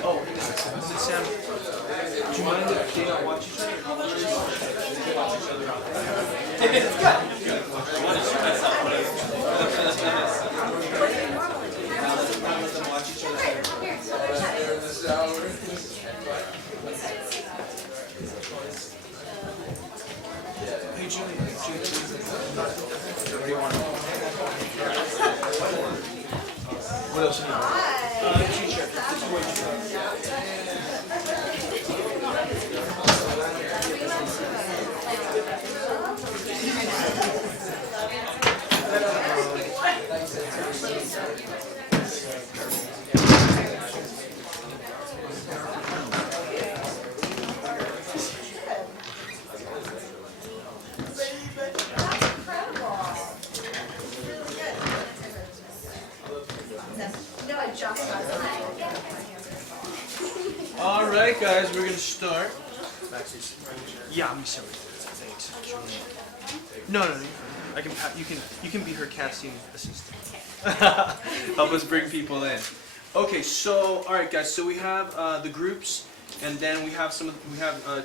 Oh, Sam, do you mind if they don't watch each Hey, Julie. What else? All right, guys, we're gonna start. Yeah, I'm sorry. Thanks. No. I can. You can be her casting assistant. Help us bring people in. Okay, so all right, guys. So we have the groups, and then we have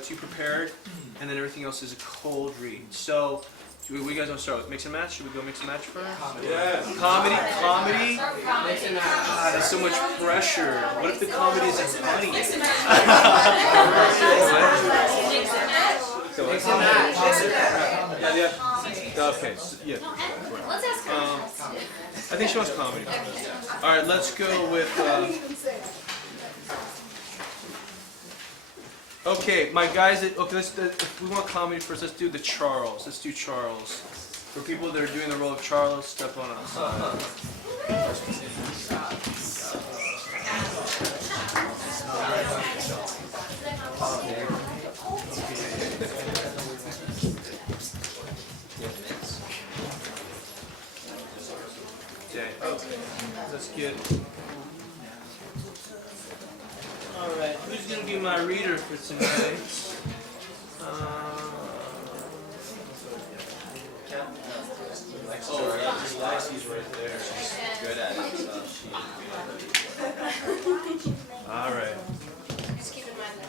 two prepared, and then everything else is a cold read. So. We guys want to start with mix and match? Should we go mix and match first? Yeah. Comedy? Mix and match. Ah, that's so much pressure. What if the comedy isn't funny? Mix and match. Yeah. Okay. So, yeah. I think she wants comedy. All right. Let's go with. Okay, my guys. Okay, if we want comedy first, let's do the Charles. Let's do Charles. For people that are doing the role of Charles, step on us. Okay, let's get. Alright, who's going to be my reader for tonight? Lexi's right there. She's good at it. So Alright. Just keep in mind that.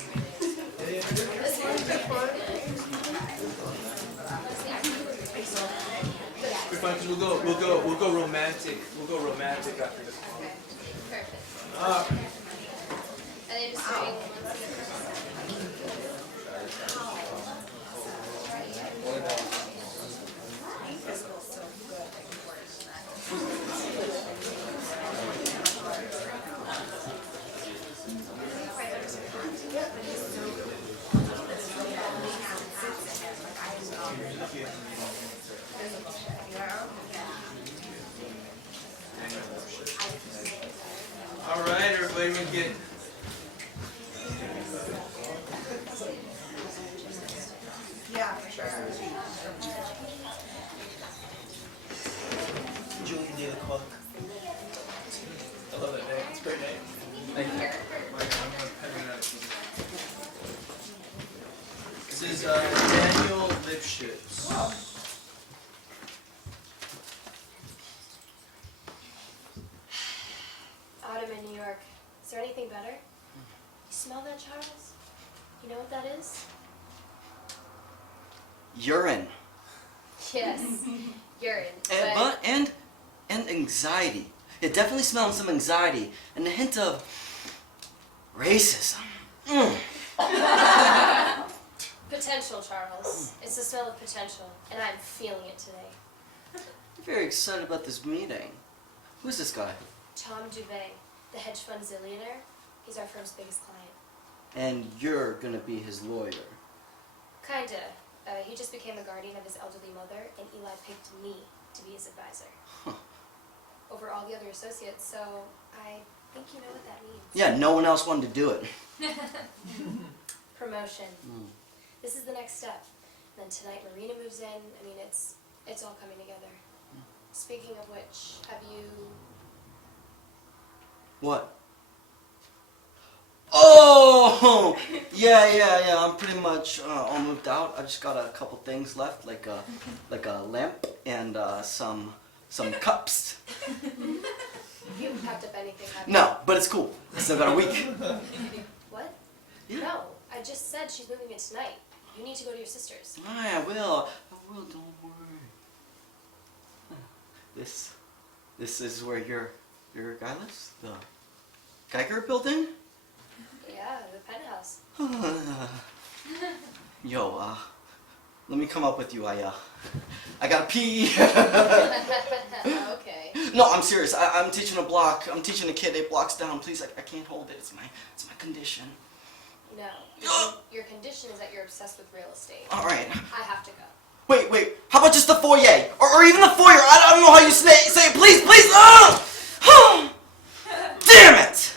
We're fine, 'cause we'll go romantic. We'll go romantic after this. Perfect. Alright. Are they just doing Alright, everybody, we get. Yeah, for sure. Julie D. the Cook. I love that name. It's a great name. Thank you. I'm gonna pen it out. This is Daniel Lipschitz. autumn in New York? Is there anything better? You smell that, Charles? You know what that is? Urine. Yes, urine. And anxiety. It definitely smells some anxiety and a hint of racism. Potential, Charles. It's the smell of potential, and I'm feeling it today. I'm very excited about this meeting. Who's this guy? Tom Dubay, the hedge fund zillionaire. He's our firm's biggest client. And you're gonna be his lawyer. Kinda. He just became the guardian of his elderly mother, and Eli picked me to be his advisor. Huh. Over all the other associates, so I think you know what that means. Yeah, no one else wanted to do it. Promotion. This is the next step. And then tonight Marina moves in. I mean, it's all coming together. Speaking of which, have you... What? Oh! Yeah. I'm pretty much all moved out. I just got a couple things left, like a lamp and some cups. You haven't packed up anything, have you? No, but it's cool. I still got a week. What? Yeah. No, I just said she's moving in tonight. You need to go to your sister's. Alright, I will. Don't worry. This is where your guy lives? The Geiger building? Yeah, the penthouse. Yo, let me come up with you. I gotta pee. Okay. No, I'm serious. I'm teaching a block. I'm teaching a kid 8 blocks down. Please, I can't hold it. It's my condition. No. Your condition is that you're obsessed with real estate. Alright. I have to go. Wait. How about just the foyer? Or even the foyer? I don't know how you say it. Please. Damn it!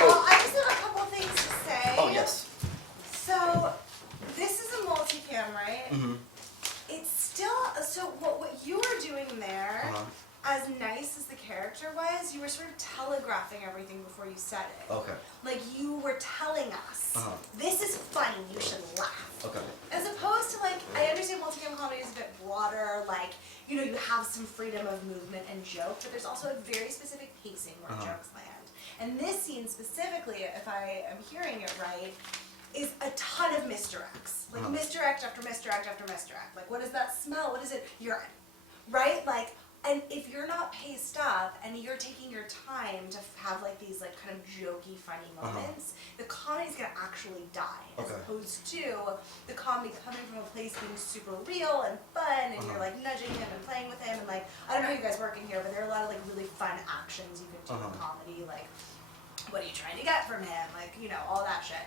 Well, I just have a couple things to say. Oh, yes. So, this is a multicam, right? Mm-hmm. It's still, so what you were doing there, as nice as the character was, you were sort of telegraphing everything before you said it. Okay. Like you were telling us, this is funny, you should laugh. Okay. As opposed to like, I understand multicam comedy is a bit broader, like, you know, you have some freedom of movement and joke, but there's also a very specific pacing where jokes land. And this scene specifically, if I am hearing it right, is a ton of misdirects. Like misdirect after misdirect after misdirect. Like, what does that smell? What is it? Urine. Right? Like, and if you're not paced up and you're taking your time to have like these like kind of jokey, funny moments, the comedy's gonna actually die. As opposed to the comedy coming from a place being super real and fun, and you're like nudging him and playing with him, and like, I don't know how you guys work in here, but there are a lot of like really fun actions you can do in comedy, like, what are you trying to get from him? Like, you know, all that shit.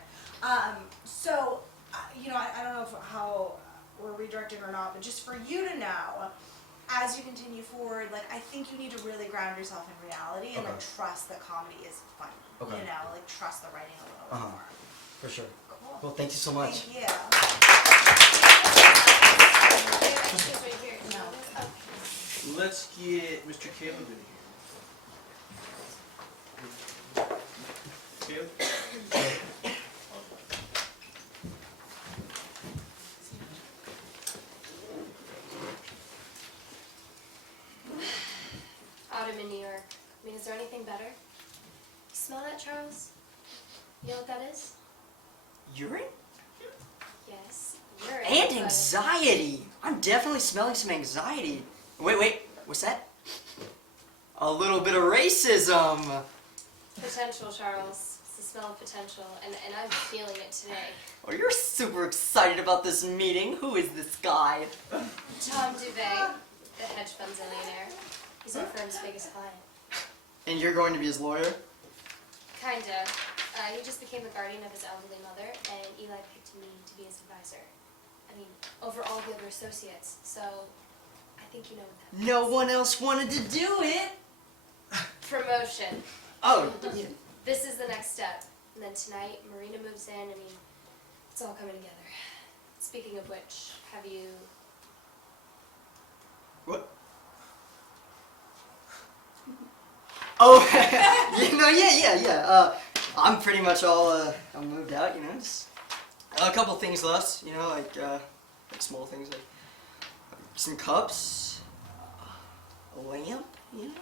So, you know, I don't know how we're redirecting or not, but just for you to know, as you continue forward, like, I think you need to really ground yourself in reality and like trust that comedy is funny. You know, like trust the writing a little bit more. For sure. Cool. Well, thank you so much. Thank you. Excuse me, here. No. Let's get Mr. Caleb in here. Caleb? Autumn in New York. I mean, is there anything better? You smell that, Charles? You know what that is? Urine? Yes, urine. And but- anxiety. I'm definitely smelling some anxiety. Wait, what's that? A little bit of racism. Potential, Charles. It's the smell of potential, and I'm feeling it today. Oh, you're super excited about this meeting. Who is this guy? Tom Duvay, the hedge fund zillionaire. He's our firm's biggest client. And you're going to be his lawyer? Kinda. He just became the guardian of his elderly mother, and Eli picked me to be his advisor. I mean, over all the other associates, so I think you know what that means. No one else wanted to do it. Promotion. Oh, This is the next step. And then tonight, Marina moves in. I mean, it's all coming together. Speaking of which, have you... what? Oh, yeah. I'm pretty much all, I'm moved out, you know, just a couple things left, you know, like small things, like some cups, a lamp, you know.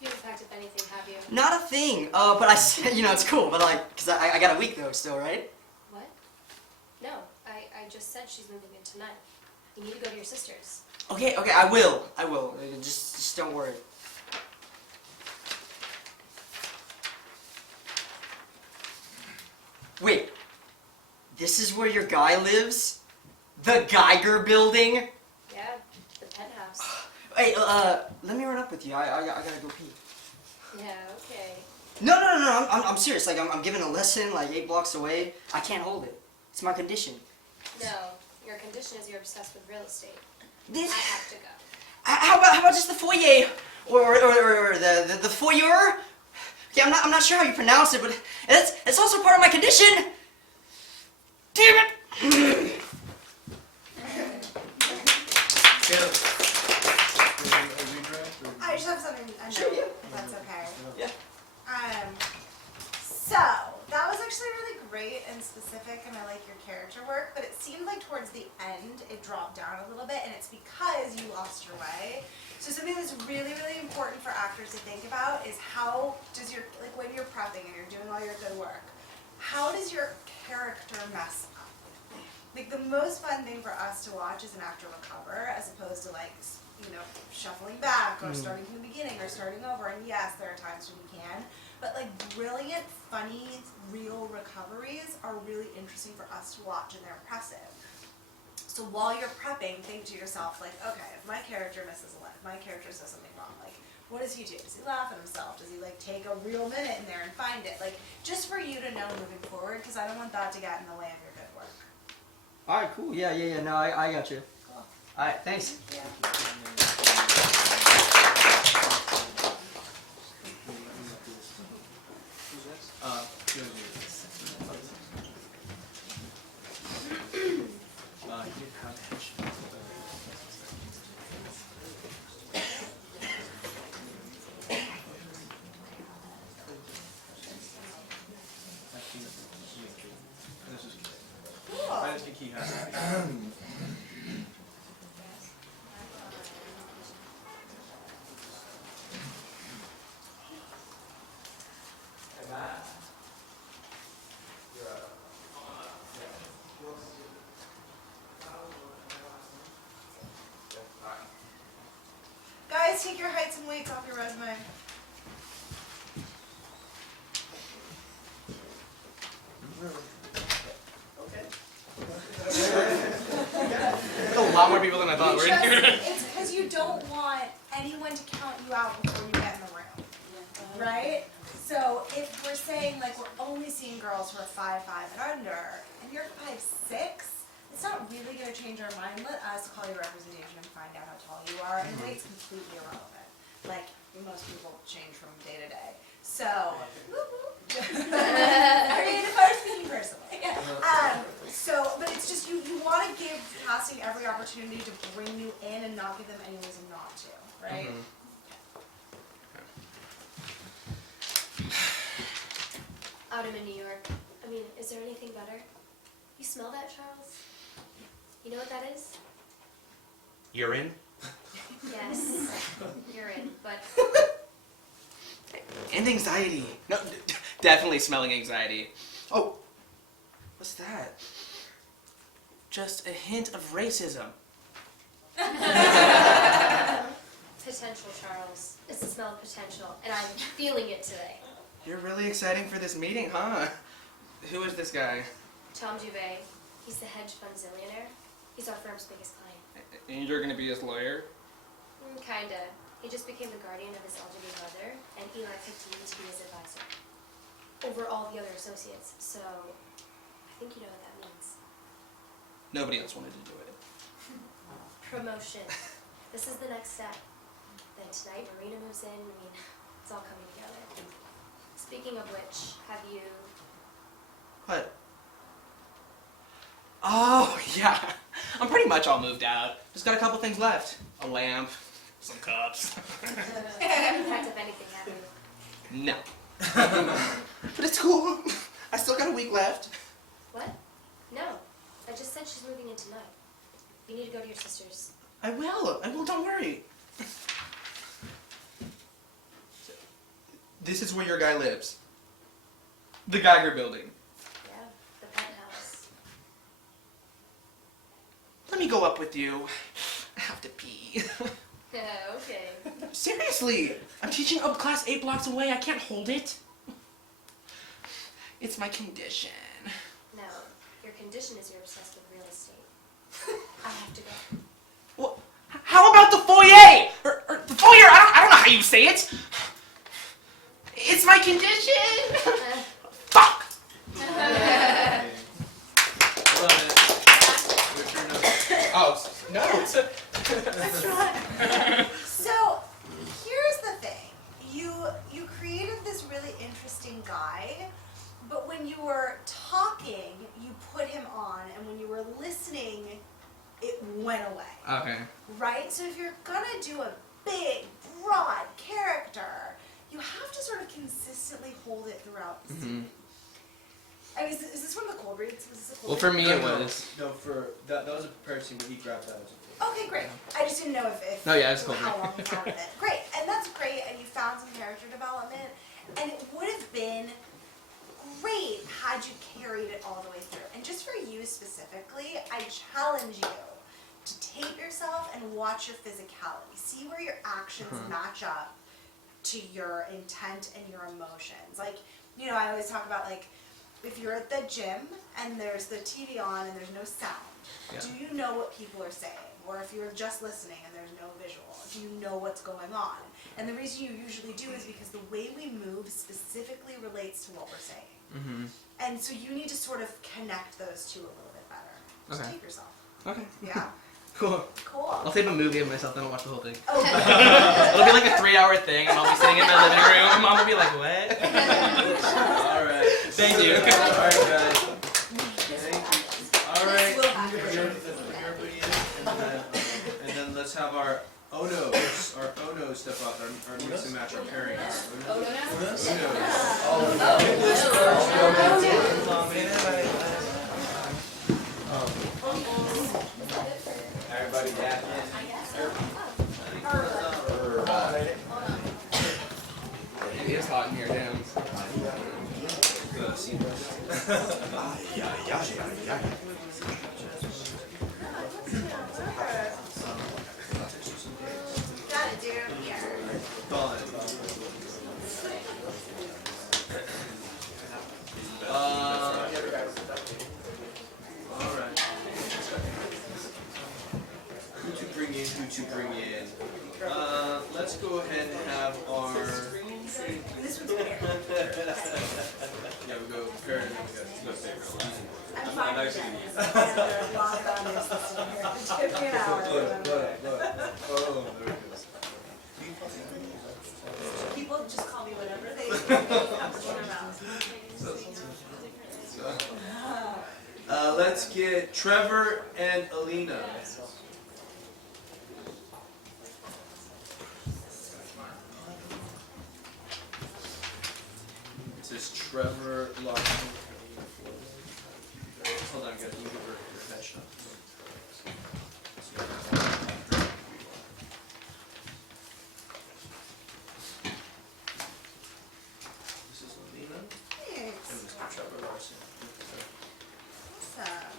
You haven't packed up anything, have you? Not a thing, but I, you know, it's cool, but like, cause I got a week though still, right? What? No, I just said she's moving in tonight. You need to go to your sister's. Okay, I will, just don't worry. Wait, this is where your guy lives? The Geiger building? Yeah, the penthouse. Hey, let me run up with you. I gotta go pee. Yeah, okay. No, I'm serious. Like, I'm giving a lesson, like, 8 blocks away. I can't hold it. It's my condition. No, your condition is you're obsessed with real estate. This... I have to go. How about just the foyer? Or the foyer? Okay, I'm not sure how you pronounce it, but it's also part of my condition. Damn it! I just have something I know, Sure, yeah. if that's okay. Yeah. So that was actually really great and specific, and I like your character work. But it seemed like towards the end it dropped down a little bit, and it's because you lost your way. So something that's really, really important for actors to think about is how does your, like when you're prepping and you're doing all your good work, how does your character mess up? Like the most fun thing for us to watch is an actor recover, as opposed to like, you know, shuffling back or starting from the beginning or starting over. And yes, there are times when you can, but like brilliant, funny, real recoveries are really interesting for us to watch, and they're impressive. So while you're prepping, think to yourself like, okay, if my character misses a line, if my character says something wrong, like what does he do? Does he laugh at himself? Does he like take a real minute in there and find it? Like just for you to know moving forward, because I don't want that to get in the way of your good work. All right, cool. Yeah. No, I got you. Cool. All right, thanks. Yeah. I just think he has it. Guys, take your heights and weights off your resume. A lot more people than I thought were in here. It's because you don't want anyone to count you out before you get in the room, right? So if we're saying like we're only seeing girls who are 5'5" and under, and you're 5'6", it's not really going to change our mind. Let us call your representation and find out how tall you are, and weight's completely irrelevant. Like most people change from day to day. So, I mean, if I was speaking personally. But it's just you want to give casting every opportunity to bring you in and not give them any reason not to, right? Out in New York. I mean, is there anything better? You smell that, Charles? You know what that is? Urine? Yes, urine, but And anxiety. No, definitely smelling anxiety. Oh, what's that? Just a hint of racism. potential, Charles. It's the smell of potential, and I'm feeling it today. You're really exciting for this meeting, huh? Who is this guy? Tom Dubé, he's the hedge fund zillionaire. He's our firm's biggest client. And you're gonna be his lawyer? Kinda. He just became the guardian of his elderly mother, and Eli picked me to be his advisor. Over all the other associates, so I think you know what that means. Nobody else wanted to do it. Promotion. This is the next step. Then tonight Marina moves in. I mean, it's all coming together. Speaking of which, have you... What? Oh, yeah. I'm pretty much all moved out. Just got a couple things left. A lamp, some cups. You haven't packed up anything, have you? No. But it's cool. I still got a week left. What? No. I just said she's moving in tonight. You need to go to your sister's. I will, don't worry. This is where your guy lives. The Geiger building. Yeah, the penthouse. Let me go up with you. I have to pee. Okay. Seriously, I'm teaching up class 8 blocks away. I can't hold it. It's my condition. No, your condition is you're obsessed with real estate. I have to go. Well, how about the foyer? Or the foyer? I don't know how you say it. It's my condition. Fuck. Oh, no. So here's the thing. You created this really interesting guy, but when you were talking, you put him on, and when you were listening, it went away. Okay. Right? So if you're gonna do a big, broad character, you have to sort of consistently hold it throughout the scene. I mean, is this one of the cold reads? Was this a cold Well, read? for me it was. No, for that was a prepared scene, but he grabbed that. Okay, great. I just didn't know if No, yeah, it's cool. how long you had with it. Great, and that's great, and you found some character development, and it would have been great had you carried it all the way through. And just for you specifically, I challenge you to tape yourself and watch your physicality. See where your actions match up to your intent and your emotions. Like, you know, I always talk about, like, if you're at the gym and there's the TV on and there's no sound, Yeah. do you know what people are saying? Or if you're just listening and there's no visual, do you know what's going on? And the reason you usually do is because the way we move specifically relates to what we're saying. Mm-hmm. And so you need to sort of connect those two a little bit better. Just Okay. tape yourself. Okay. Yeah? Cool. Cool. I'll tape a movie of myself, then I'll watch the whole thing. Oh, It'll be like a 3-hour thing, and I'll be sitting in my living room. Mom will be like, "What?" All right. Thank you. All right, guys. Thank you. All right. Will happen. Bring everybody in, and then let's have our Onos step up, our mix and match, our pairings. Onos. Everybody back It is hot in here, damn. Gotta do it here. Alright. Who to bring in? Let's go ahead and have our. This one's weird. Yeah, we go pair and then we go bigger. I'm fine with that. I'm logged on this system here. It took me an hour. Oh, there it goes. People just call me whatever they want to Let's get Trevor and Alina. This is Trevor Larson. Hold on, guys. Let me give her her headshot. This is Alina and Mr. Trevor Larson. Awesome.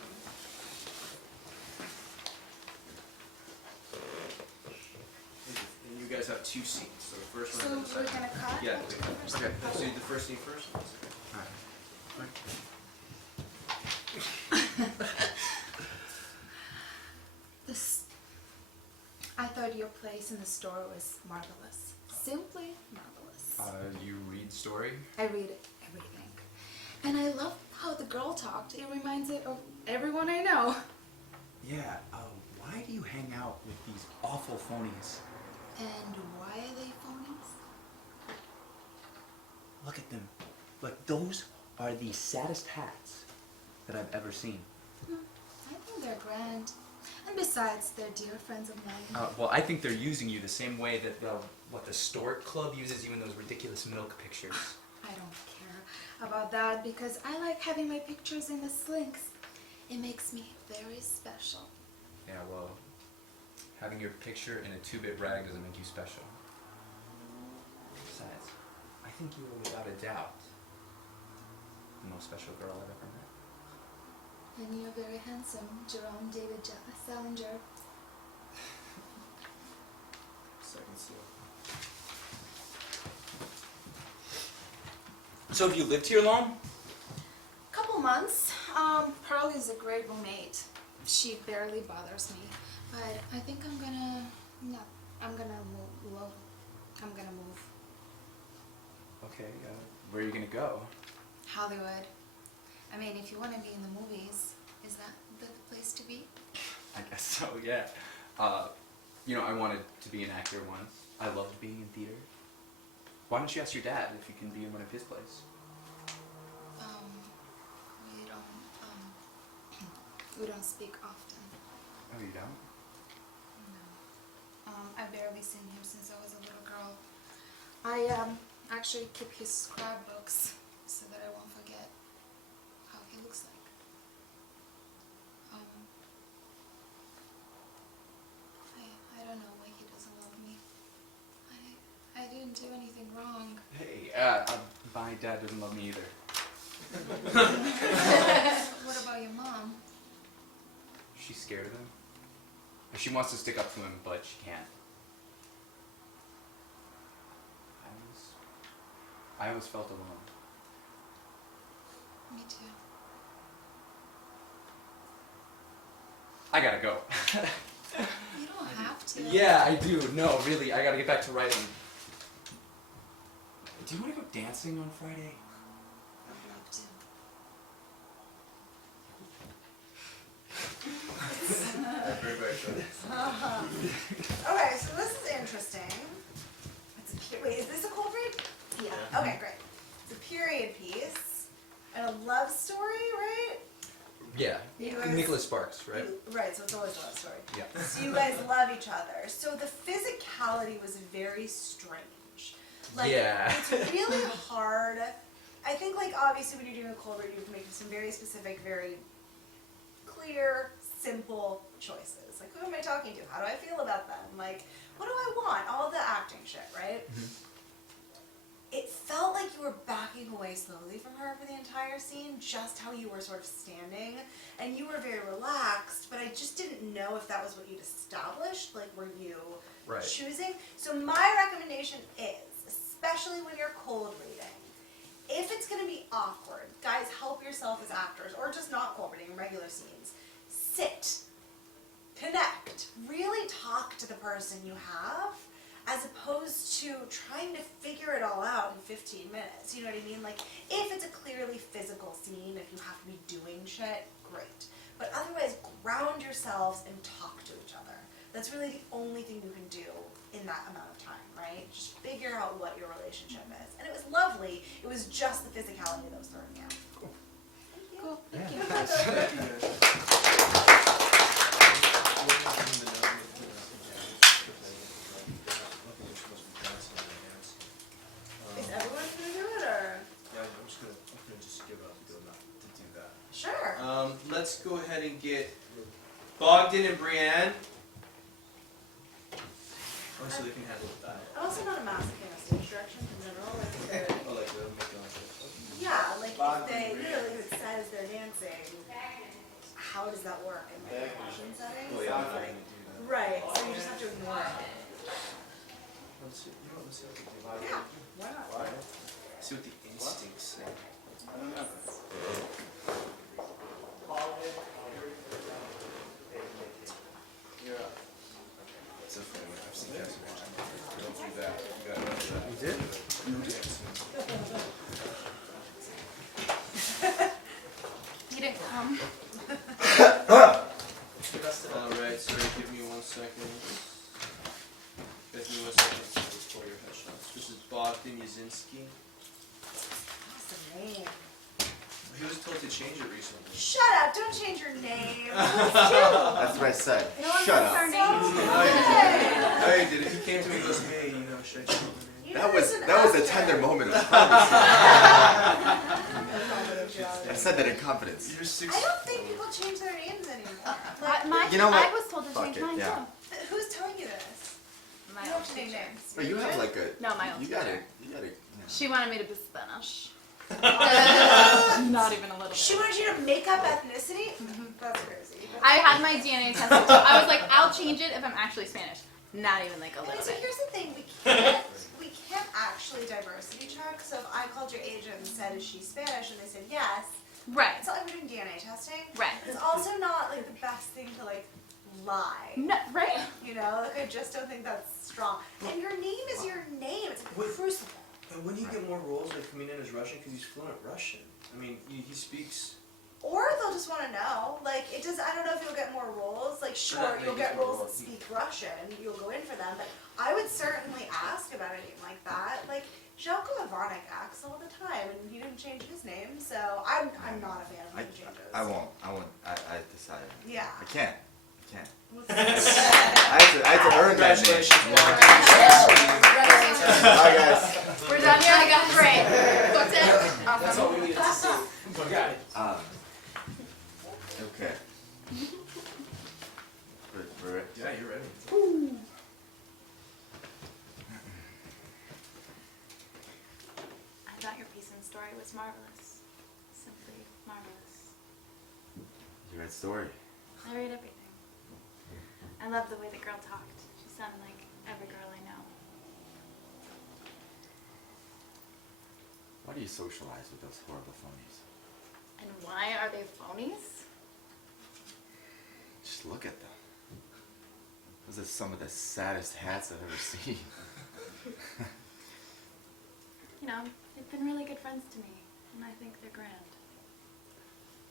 And you guys have 2 scenes. So the first one So and the we're second. gonna cut? Yeah. Okay. Let's do the first scene first. This. I thought your place in the store was marvelous. Simply marvelous. You read story? I read everything. And I love how the girl talked. It reminds me of everyone I know. Yeah, why do you hang out with these awful phonies? And why are they phonies? Look at them. Look, those are the saddest hats that I've ever seen. I think they're grand. And besides, they're dear friends of mine. Well, I think they're using you the same way that the Stork Club uses you in those ridiculous milk pictures. I don't care about that because I like having my pictures in the slinks. It makes me very special. Yeah, well, having your picture in a 2-bit rag doesn't make you special. Besides, I think you are without a doubt the most special girl I've ever met. And you're very handsome, Jerome David Salinger. Second scene. So have you lived here long? Couple months. Pearl is a great roommate. She barely bothers me, but I think I'm gonna move. I'm gonna move. Okay, where are you gonna go? Hollywood. I mean, if you want to be in the movies, is that the place to be? I guess so, yeah. You know, I wanted to be an actor once. I loved being in theater. Why don't you ask your dad if you can be in one of his plays? We don't speak often. Oh, you don't? No. I've barely seen him since I was a little girl. I actually keep his scrapbooks so that I won't forget how he looks like. I don't know why he doesn't love me. I didn't do anything wrong. Hey, my dad doesn't love me either. What about your mom? She's scared of him. She wants to stick up to him, but she can't. I always felt alone. Me too. I gotta go. You don't have to. Yeah, I do. No, really, I gotta get back to writing. Do you want to go dancing on Friday? I'd love to. Okay, so this is interesting. Wait, is this a cold read? Yeah. Okay, great. It's a period piece and a love story, right? Yeah. You guys- Nicholas Sparks, right? Right, so it's always a love story. Yeah. So you guys love each other. So the physicality was very strange. Like, Yeah. it's really hard. I think, like, obviously when you're doing a cold read, you have to make some very specific, very clear, simple choices. Like, who am I talking to? How do I feel about them? Like, what do I want? All the acting shit, right? It felt like you were backing away slowly from her for the entire scene, just how you were sort of standing, and you were very relaxed, but I just didn't know if that was what you'd established, like were you Right. choosing? So my recommendation is, especially when you're cold reading, if it's gonna be awkward, guys, help yourself as actors, or just not cold reading, regular scenes. Sit, connect, really talk to the person you have, as opposed to trying to figure it all out in 15 minutes. You know what I mean? Like, if it's a clearly physical scene, if you have to be doing shit, great. But otherwise, ground yourselves and talk to each other. That's really the only thing you can do in that amount of time, right? Just figure out what your relationship is. And it was lovely. It was just the physicality that was throwing me out. Cool. Is everyone gonna do it, or? Yeah, I'm just give up and go not to do that. Sure. Let's go ahead and get Bogdan and Brienne. Oh, so they can handle that. I'm also not a masochist on stage direction in general. Like, Oh, like the making yeah, like if they, you know, like if it says they're dancing, how does that work in like a fashion setting? Well, So yeah, it's I'm like, not gonna do that. right, so you just have to ignore it. Let's see, you know, let's see what they do. Yeah, why not? See what the instincts say. It's so funny when I've seen guys who watch don't do that. You gotta do that. You did? He didn't come. Alright, sorry, give me 1 second. Give me 1 second to pull your headshots. This is Bogdan Yazinski. Awesome name. He was told to change it recently. Shut up, don't change your name. That's That's what I said. No one Shut knows up. our names. Oh, he did it. He came to me and goes, hey, you know, should I change my name? You That know was there's an that was a actor. tender moment of privacy. I said that in confidence. You're 6. I don't think people change their names anymore. Like, You know what? I was told to Fuck change it, mine yeah. who's telling you this? too. You don't have to name names. But you have like a. No, my own You teacher. gotta. She wanted me to be Spanish. Not even a little She bit. wanted you to make up ethnicity? That's crazy. I had my DNA tested too. I was like, I'll change it if I'm actually Spanish. Not even like a Okay, little so bit. here's the thing, we can't actually diversity check, so if I called your agent and said, is she Spanish, and they said yes, Right. it's not like we're doing DNA testing. Right. It's also not like the best thing to like lie, No, right? you know, like I just don't think that's strong. And your name is your name, it's like a Wait. crucible. And when do you get more roles like coming in as Russian? Because he's fluent Russian. I mean, he speaks. Or they'll just want to know, like it does, I don't know if you'll get more roles, like sure, not you'll maybe get more roles that roles. speak Russian, you'll go in for them, but I would certainly ask about a name like that, like Joko Ivanek acts all the time, and he didn't change his name, so I'm not a fan of name changes. I won't. I decided. Yeah. I can't. I can't. Congratulations. I had to earn that name. Bye, guys. We're done here. I got great. Booked it. That's all we needed to see. Got it. Okay. We're ready. Yeah, you're ready. I thought your piece in story was marvelous. Simply marvelous. You read story. I read everything. I love the way the girl talked. She sounded like every girl I know. Why do you socialize with those horrible phonies? And why are they phonies? Just look at them. Those are some of the saddest hats I've ever seen. You know, they've been really good friends to me, and I think they're grand.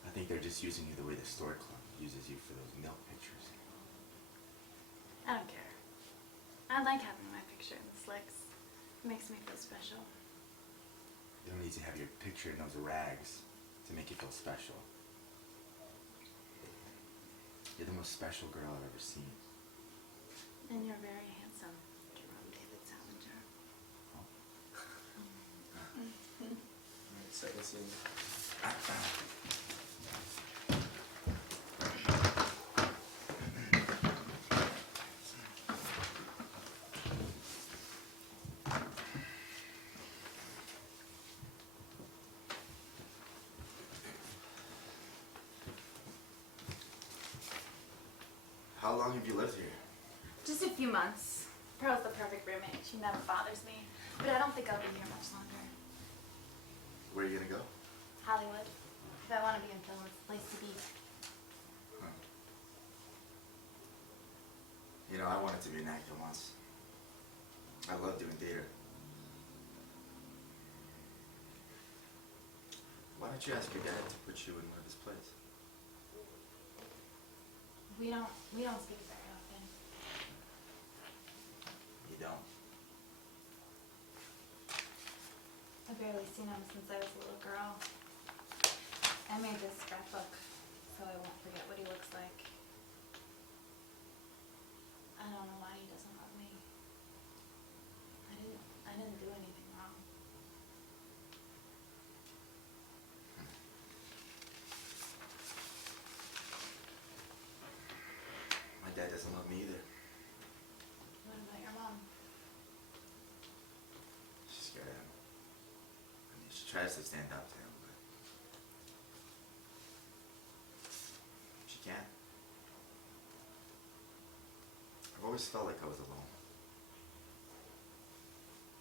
I think they're just using you the way the story club uses you for those milk pictures. I don't care. I like having my picture in the slicks. It makes me feel special. You don't need to have your picture in those rags to make you feel special. You're the most special girl I've ever seen. And you're very handsome, Jerome David Salinger. Alright, set this in. How long have you lived here? Just a few months. Pearl's the perfect roommate. She never bothers me. But I don't think I'll be here much longer. Where are you gonna go? Hollywood. If I want to be in film, it's the place to be. Huh. You know, I wanted to be an actor once. I love doing theater. Why don't you ask your dad to put you in one of his plays? We don't speak very often. You don't. I've barely seen him since I was a little girl. I made this scrapbook so I won't forget what he looks like. I don't know why he doesn't love me. I didn't do anything wrong. My dad doesn't love me either. What about your mom? She's scared of him. I mean, she tries to stand up to him, but she can't. I've always felt like I was alone.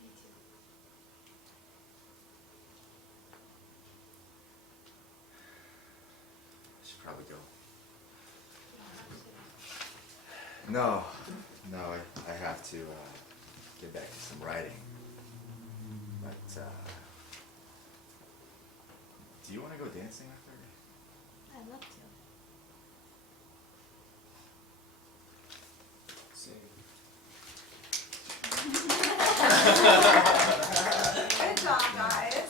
Me too. I should probably go. You don't have to. No, I have to get back to some writing. But do you want to go dancing after? I'd love to. Sing. Good job, guys.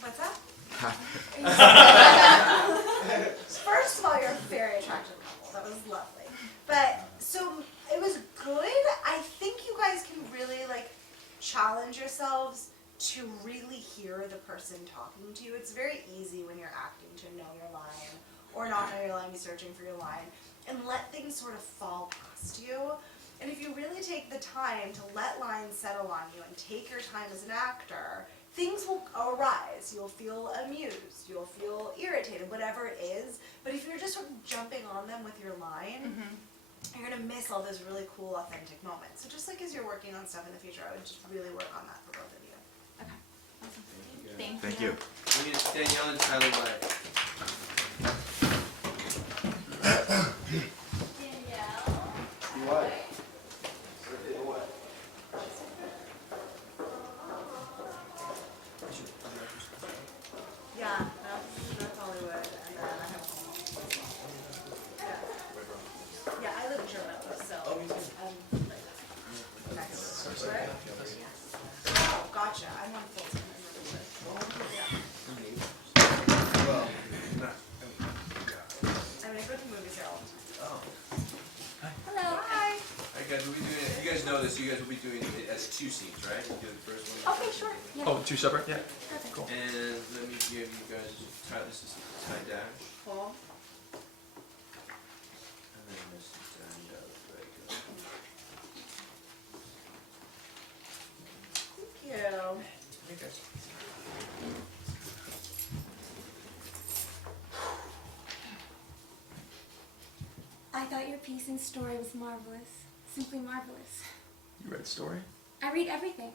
What's that? First of all, you're a very attractive couple. That was lovely. But so it was good. I think you guys can really challenge yourselves to really hear the person talking to you. It's very easy when you're acting to know your line or not know your line, be searching for your line, and let things sort of fall past you. And if you really take the time to let lines settle on you and take your time as an actor, things will arise. You'll feel amused, you'll feel irritated, whatever it is. But if you're just sort of jumping on them with your line, you're gonna miss all those really cool, authentic moments. So just as you're working on stuff in the future, I would just really work on that for both of you. Okay. Awesome. Yeah. Thank you. Thank you. We need Danielle and Tyler White. Danielle. What? Yeah, that's Hollywood, and then I have yeah, I live in Sherman, so Oh, me too. next. Where? guys, we'll be doing it. You guys know this. You guys will be doing it as 2 scenes, right? You do the first one. Okay, sure. Yeah. Oh, 2 separate? Yeah. Perfect. Cool. And let me give you guys this is tie dash. Cool. And then this is tie dash. There you go. Thank you. Hey guys. I thought your piece and story was marvelous. Simply marvelous. You read the story? I read everything.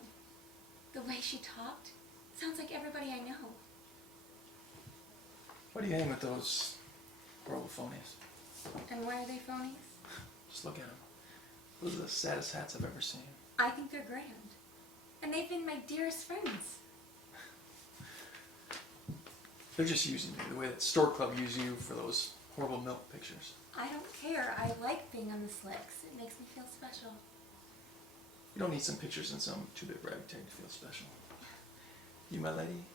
The way she talked sounds like everybody I know. Why do you hang with those horrible phonies? And why are they phonies? Just look at them. Those are the saddest hats I've ever seen. I think they're grand. And they've been my dearest friends. They're just using you the way that Stork Club used you for those horrible milk pictures. I don't care. I like being on the slicks. It makes me feel special. You don't need some pictures and some 2-bit rag tag to feel special. You, my lady,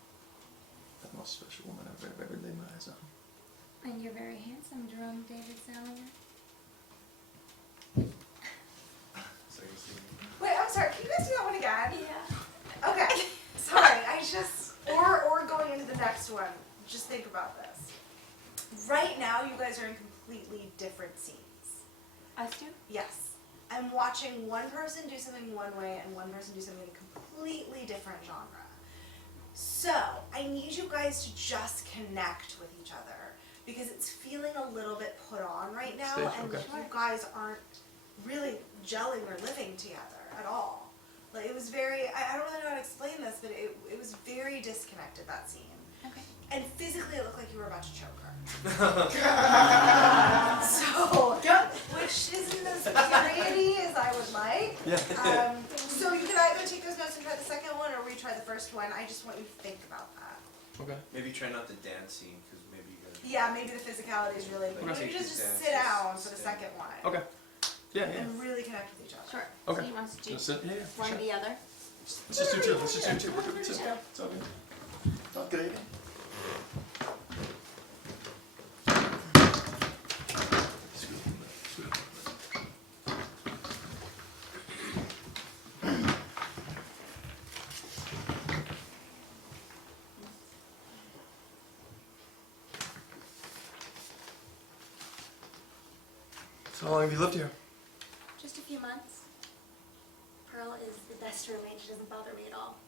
are the most special woman I've ever laid my eyes on. And you're very handsome, Jerome David Salinger. Second scene. Wait, I'm sorry. Can you guys do that one again? Yeah. Okay. Sorry. Or going into the next one. Just think about this. Right now, you guys are in completely different scenes. Us two? Yes. I'm watching one person do something one way and one person do something in a completely different genre. So, I need you guys to just connect with each other because it's feeling a little bit put on right now Stage, and okay. you guys aren't really gelling or living together at all. Like, it was very, I don't really know how to explain this, but it was very disconnected, that scene. Okay. And physically it looked like you were about to choke her. So, which isn't as periody as I would like. Yeah. So you can either take those notes and try the second one or retry the first one. I just want you to think about that. Okay. Maybe try not the dance scene because maybe you guys. Yeah, maybe the physicality is really, but Okay. maybe just Dance, sit down for the stand. second one. Okay. Yeah, yeah. And really connect with each other. Sure. Okay. So you want us to do Let's sit. Yeah, yeah. one Sure. or the other? Let's just do 2. Let's just do 2. We're doing 2. It's all good. Not good. So how long have you lived here? Just a few months. Pearl is the best roommate. She doesn't bother me at all.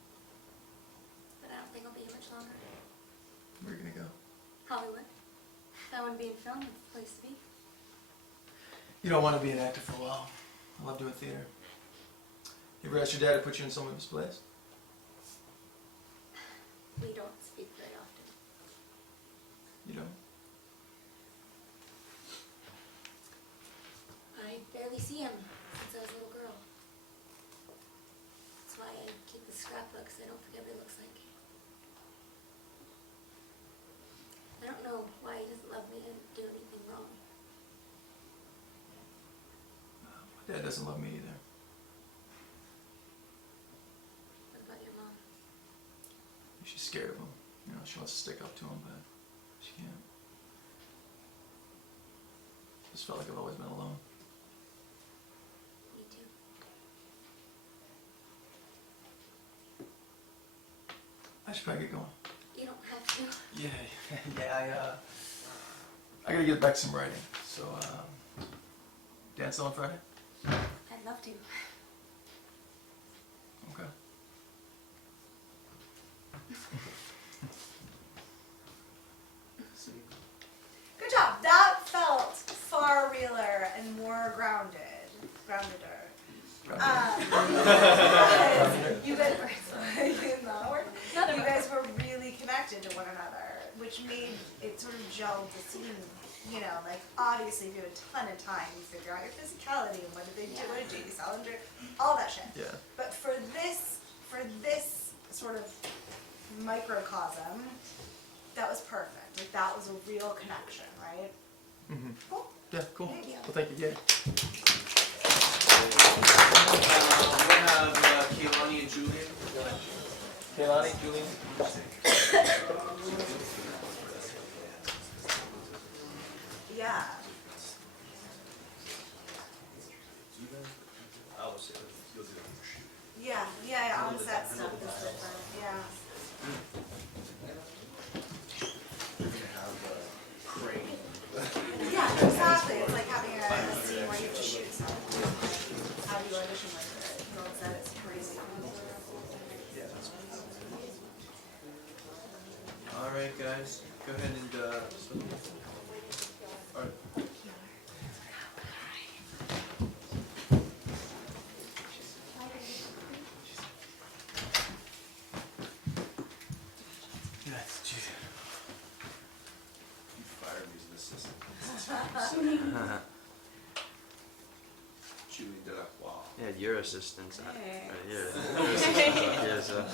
But I don't think I'll be here much longer. Where are you gonna go? Hollywood. If I want to be in film, it's the place to be. You don't want to be an actor for a while. I love doing theater. You ever asked your dad to put you in some of his plays? We don't speak very often. You don't? I barely see him since I was a little girl. That's why I keep the scrapbook so I don't forget what he looks like. I don't know why he doesn't love me and do anything wrong. My dad doesn't love me either. What about your mom? She's scared of him. You know, she wants to stick up to him, but she can't. Just felt like I've always been alone. Me too. I should probably get going. You don't have to. Yeah, yeah. I gotta get back some writing. So, dance on Friday? I'd love to. Okay. Good job. That felt far realer and more grounded. Groundeder. You guys were not a word. You guys were really connected to one another, which made it sort of gelled the scene. You know, like obviously if you have a ton of time, you figure out your physicality and what did they do, what did J.D. Salinger, all that shit. Yeah. But for this sort of microcosm, that was perfect. Like that was a real connection, right? Mm-hmm. Cool. Yeah, cool. Thank you. Well, thank you, yeah. We'll have Kehlani and Julian. Kehlani, Julian. Yeah. right, guys. Go ahead and all right. You fired me as an assistant. Julie Delacroix. Yeah, your assistant's right here. Thanks. Your assistant's up here, so.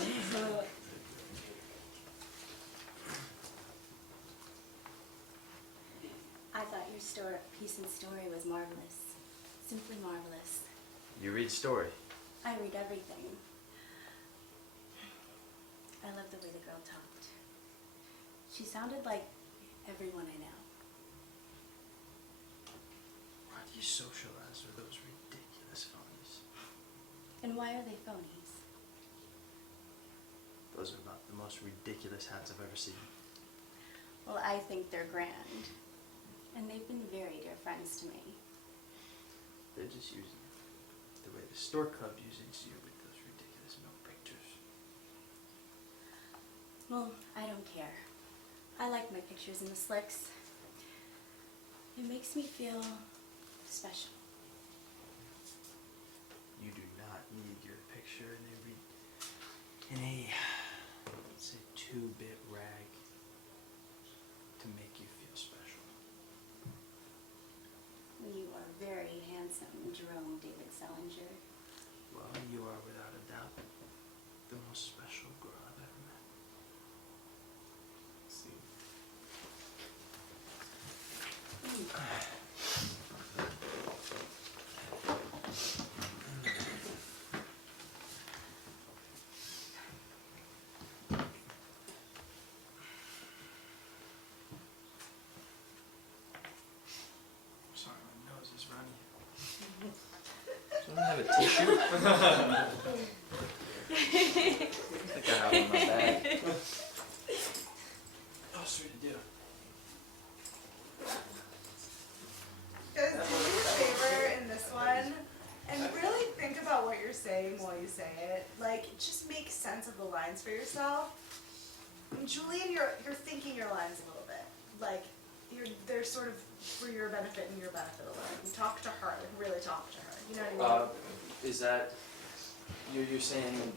I thought your piece and story was marvelous. Simply marvelous. You read story. I read everything. I love the way the girl talked. She sounded like everyone I know. Why do you socialize with those ridiculous phonies? And why are they phonies? Those are about the most ridiculous hats I've ever seen. Well, I think they're grand. And they've been very dear friends to me. They're just using the way the store club uses you with those ridiculous milk pictures. Well, I don't care. I like my pictures in the slicks. It makes me feel special. You do not need your picture in a let's say 2-bit rag to make you feel special. You are very handsome, Jerome David Salinger. Well, you are without a doubt the most special girl I've ever met. See. Sorry, my nose is runny. Someone have a tissue? I think I have one in my bag. Oh, sweet to do. Guys, do me a favor in this one and really think about what you're saying while you say it. Like, just make sense of the lines for yourself. And Julian, you're thinking your lines a little bit. Like, they're sort of for your benefit and your benefit alone. Talk to her. Really talk to her. You know what I mean? Is that you're saying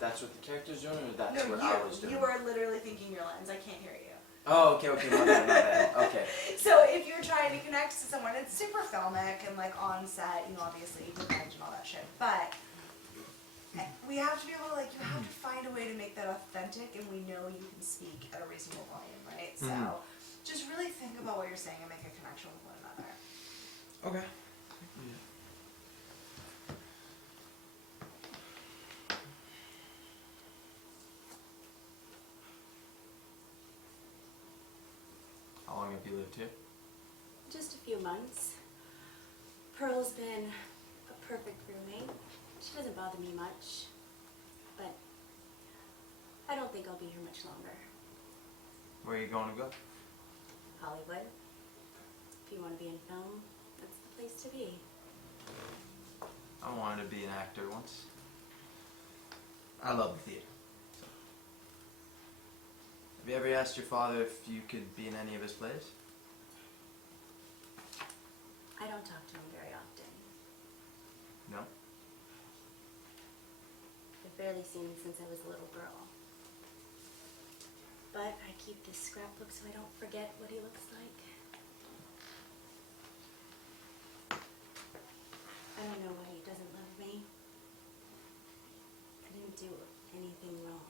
that's what the character's doing, or that's No, what I was doing? you are literally thinking your lines. I can't hear you. Oh, okay, my bad. Okay. So if you're trying to connect to someone, it's super filmic and like on set, you know, obviously depend and all that shit. But we have to be able to you have to find a way to make that authentic, and we know you can speak at a reasonable volume, right? So just really think about what you're saying and make a connection with one another. Okay. How long have you lived here? Just a few months. Pearl's been a perfect roommate. She doesn't bother me much, but I don't think I'll be here much longer. Where are you going to go? Hollywood. If you want to be in film, that's the place to be. I wanted to be an actor once. I love the theater. So. Have you ever asked your father if you could be in any of his plays? I don't talk to him very often. No? I've barely seen him since I was a little girl. But I keep this scrapbook so I don't forget what he looks like. I don't know why he doesn't love me. I didn't do anything wrong.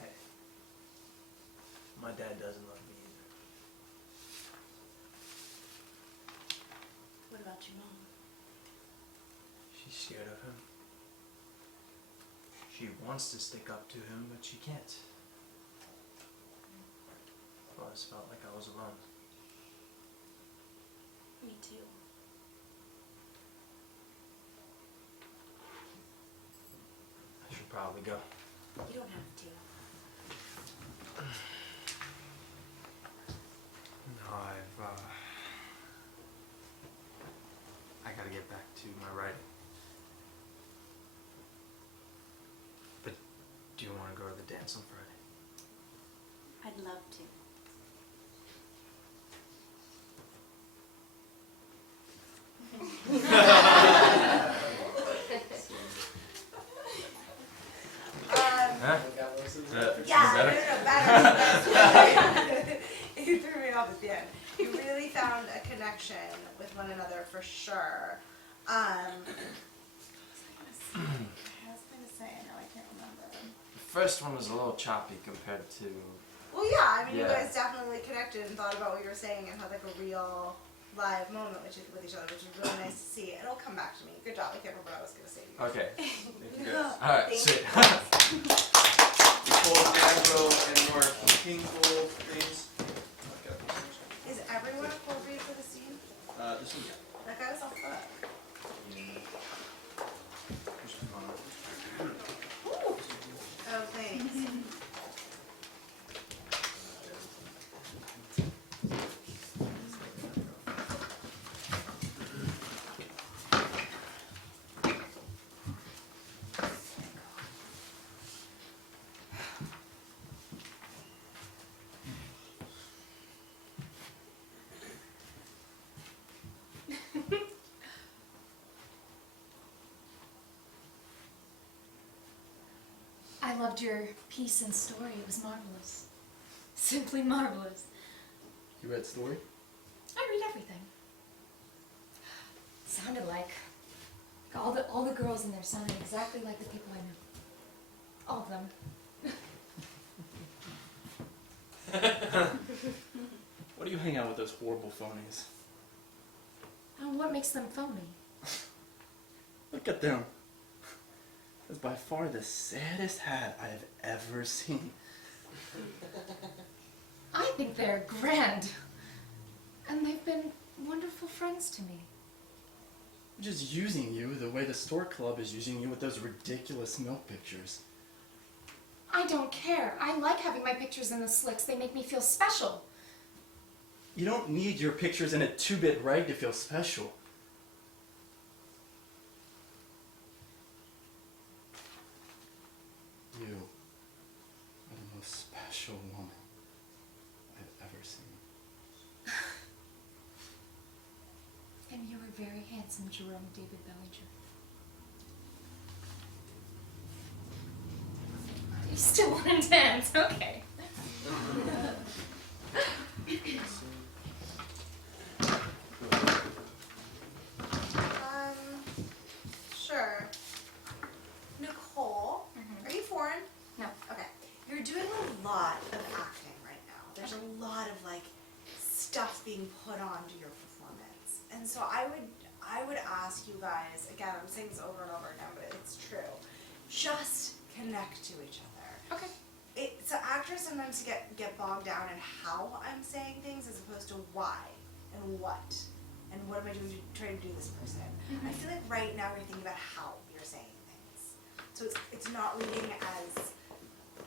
Hey. My dad doesn't love me either. What about your mom? She's scared of him. She wants to stick up to him, but she can't. I've always felt like I was alone. Me too. I should probably go. You don't have to. No, I gotta get back to my writing. But do you want to go to the dance on Friday? I'd love to. Yeah, Better? no, better. You threw me off at the end. You really found a connection with one another for sure. What was I gonna say? Now I can't remember. The first one was a little choppy compared to. Well, yeah, I mean, you Yeah. guys definitely connected and thought about what you were saying and had like a real live moment with each other, which is really nice to see. It'll come back to me. Good job. I can't remember what I was gonna say to you. Okay. Thank you guys. Alright, Thank sweet. Cold Agro and more king gold things. Okay. Is everyone appropriate for the scene? This one, yeah. That guy was all fuck. Here's some fun. Oh, thanks. I loved your piece and story. It was marvelous. Simply marvelous. You read story? I read everything. Sounded like all the girls in there sounded exactly like the people I knew. All of them. What do you hang out with those horrible phonies? And what makes them phony? Look at them. That's by far the saddest hat I have ever seen. I think they're grand. And they've been wonderful friends to me. I'm just using you the way the store club is using you with those ridiculous milk pictures. I don't care. I like having my pictures in the slicks. They make me feel special. You don't need your pictures in a 2-bit rag to feel special. You are the most special woman I've ever seen. And you were very handsome, Jerome David Bellinger. You still want to dance? Okay. Sure. Nicole, are you foreign? No. Okay. You're doing a lot of acting right now. There's a lot of like stuff being put onto your performance. And so I would ask you guys, again, I'm saying this over and over again, but it's true. Just connect to each other. Okay. So actors sometimes get bogged down in how I'm saying things as opposed to why and what am I doing to try to do this person. I feel like right now you're thinking about how you're saying things, so it's not reading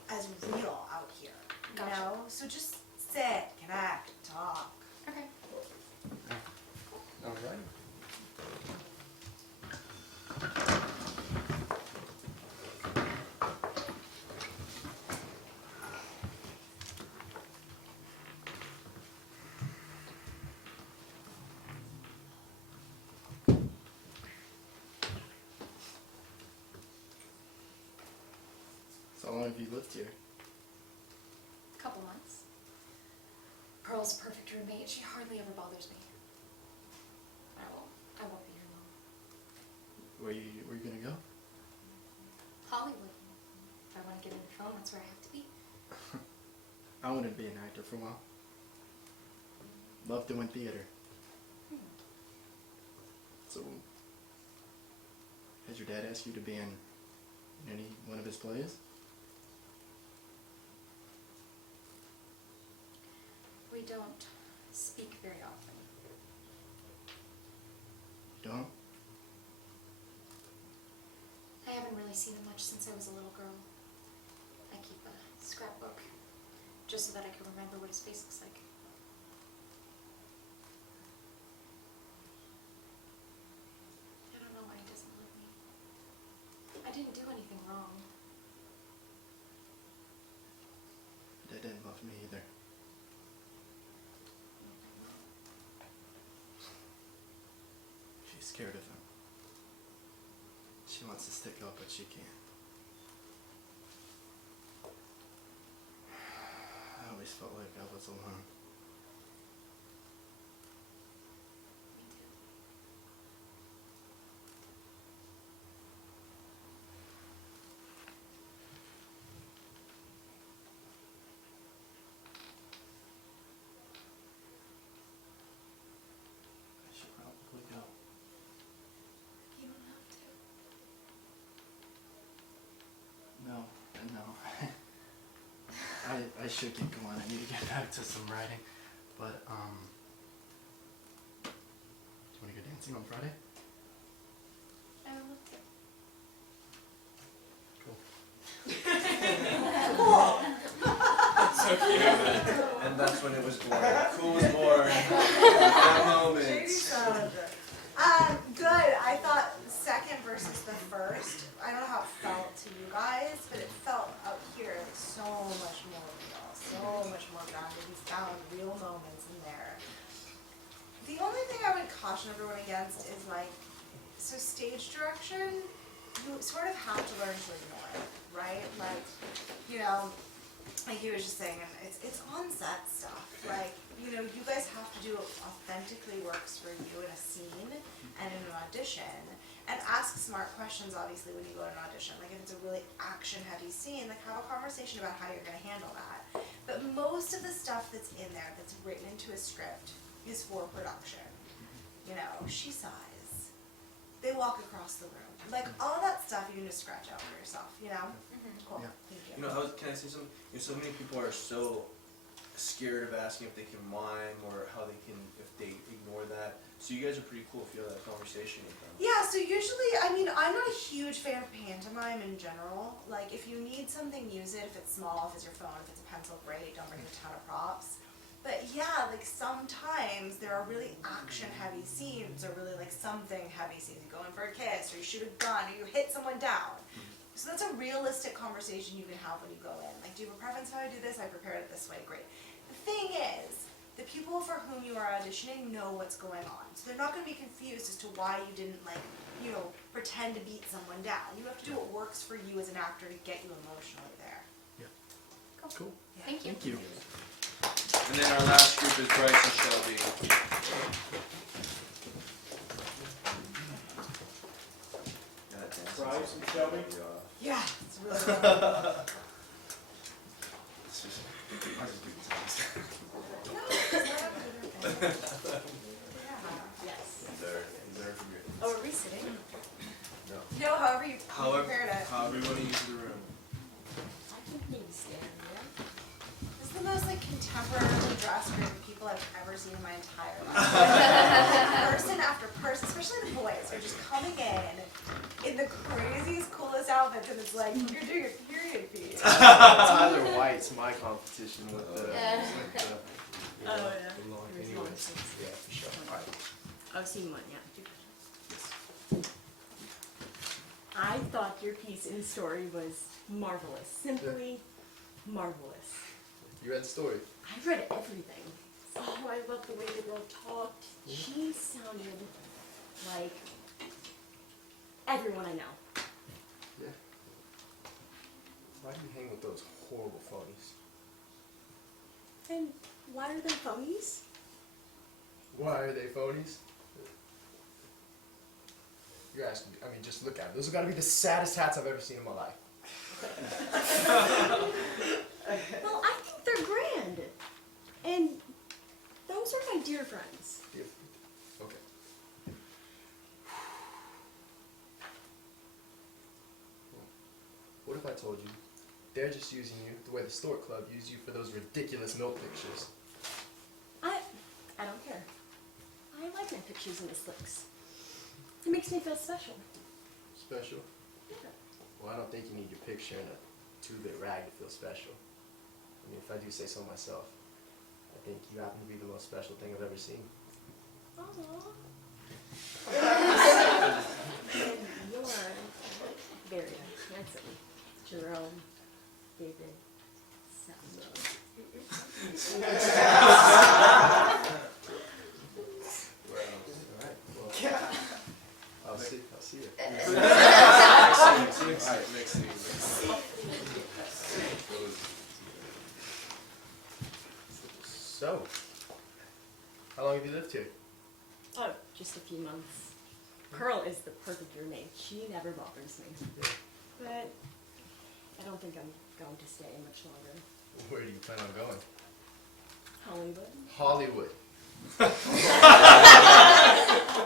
as real out here, you Gotcha. know. So just sit, connect, talk. Okay. All right. So how long have you lived here? Couple months. Pearl's a perfect roommate. She hardly ever bothers me. I won't be here long. Where you gonna go? Hollywood. If I want to get into film, that's where I have to be. I wanted to be an actor for a while. Love doing theater. So, has your dad asked you to be in any one of his plays? We don't speak very often. You don't? I haven't really seen him much since I was a little girl. I keep a scrapbook just so that I can remember what his face looks like. I don't know why he doesn't love me. I didn't do anything wrong. Dad didn't love me either. scared of him. She wants to stick up, but she can't. I always felt like I was alone. I should probably go. You don't have to. No, no. I should get going. I need to get back to some writing. But, do you want to go dancing on Friday? I would love to. So cute. And that's when it was born. Cool was born. That moment. Good. I thought second versus the first. I don't know how it felt to you guys, but it felt out here like so much more real, so much more grounded. You found real moments in there. The only thing I would caution everyone against is like, so stage direction, you sort of have to learn to ignore it, right? Like, you know, like he was just saying, and it's on-set stuff. Like, you know, you guys have to do what authentically works for you in a scene and in an audition. And ask smart questions, obviously, when you go to an audition. Like, if it's a really action-heavy scene, like, have a conversation about how you're going to handle that. But most of the stuff that's in there, that's written into a script, is for production. You know, she sighs. They walk across the room. Like, all that stuff you can just scratch out for yourself, you know? Cool. Yeah. Thank you. You know, can I say something? You know, so many people are so scared of asking if they can mime or how they can, if they ignore that. So you guys are pretty cool if you have that conversation with them. Yeah, so usually, I mean, I'm not a huge fan of pantomime in general. Like, if you need something, use it. If it's small, if it's your phone, if it's a pencil, great. Don't bring a ton of props. But yeah, like, sometimes there are really action-heavy scenes or really, like, something-heavy scenes. You go in for a kiss, or you shoot a gun, or you hit someone down. So that's a realistic conversation you can have when you go in. Like, do you have a preference how I do this? I prepared it this way. Great. The thing is, the people for whom you are auditioning know what's going on. So they're not going to be confused as to why you didn't, like, you know, pretend to beat someone down. You have to do what works for you as an actor to get you emotionally there. Cool. Thank you. Thank you. And then our last group is Bryce and Shelby. Bryce and Shelby? Yeah, it's really good. It's just, I just do this honest. Yes. He's there from your. Oh, are we sitting? No. No, however you However, prepared it. however you want to use the room. I can maybe stand here. This is the most, like, contemporary dress group of people I've ever seen in my entire life. Person after person, especially the boys, are just coming in the craziest, coolest outfits, and it's like, you're doing a period piece. Tyler White's my competition with the. Oh, yeah. the long, There's anyways. long sleeves. Yeah, for sure. All right. I've seen one, yeah. I thought your piece in story was marvelous. Simply marvelous. You read the story. I read everything. Oh, I love the way the girl talked. She sounded like everyone I know. Yeah. Why do you hang with those horrible phonies? And why are they phonies? Why are they phonies? You're asking me. I mean, just look at them. Those have got to be the saddest hats I've ever seen in my life. Well, I think they're grand. And those are my dear friends. Okay. What if I told you they're just using you the way the Stork Club used you for those ridiculous milk pictures? I don't care. I like my pictures in the slicks. It makes me feel special. Special? Yeah. Well, I don't think you need your picture in a two-bit rag to feel special. I mean, if I do say so myself, I think you happen to be the most special thing I've ever seen. Aww. And you're very handsome. Jerome David Salmo. Alright, well, How long have you lived here? Oh, just a few months. Pearl is the perfect roommate. She never bothers me. Yeah. But I don't think I'm going to stay much longer. Where do you plan on going? Hollywood. Hollywood.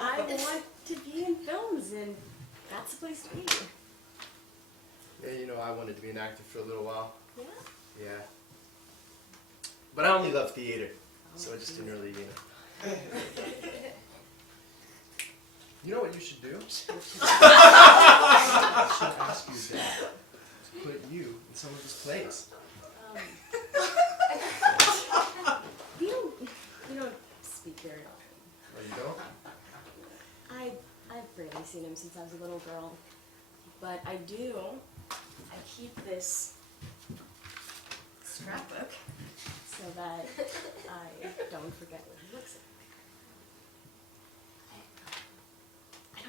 I want to be in films, and that's the place to be. Yeah, you know, I wanted to be an actor for a little while. Yeah? Yeah. But I only love theater, so I just didn't really, you know. You know what you should do? You should ask your dad to put you in some of his plays. You don't speak very often. Oh, you don't? I've barely seen him since I was a little girl, but I do. I keep this scrapbook so that I don't forget what he looks like. I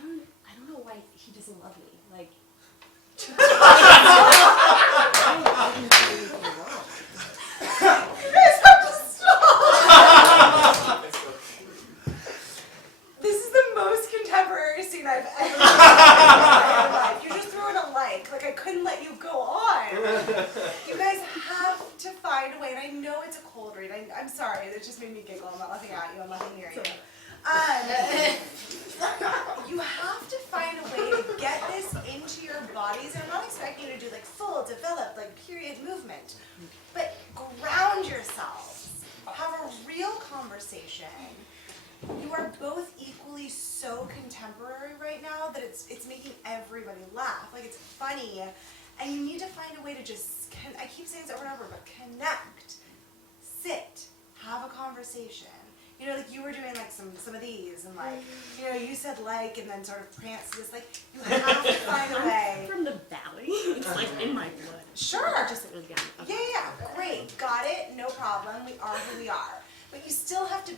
don't know why he doesn't love me. Like, I didn't do anything wrong. You guys have to stop! This is the most contemporary scene I've ever seen in my life. You just threw in a like I couldn't let you go on. You guys have to find a way, and I know it's a cold read. I'm sorry, that just made me giggle. I'm not laughing at you, I'm laughing near you. You have to find a way to get this into your bodies. And I'm not expecting you to do like full, developed, like period movement, but ground yourselves. Have a real conversation. You are both equally so contemporary right now that it's making everybody laugh. Like, it's funny, and you need to find a way to just, I keep saying this over and over, but connect, sit, have a conversation. You know, like you were doing like some of these, and like, you know, you said like, and then sort of pranced this, like, you have to find a way. I'm from the valley. It's like in my blood. Sure. Just that we're down. Okay. Yeah, great, got it, no problem, we are who we are. But you still have to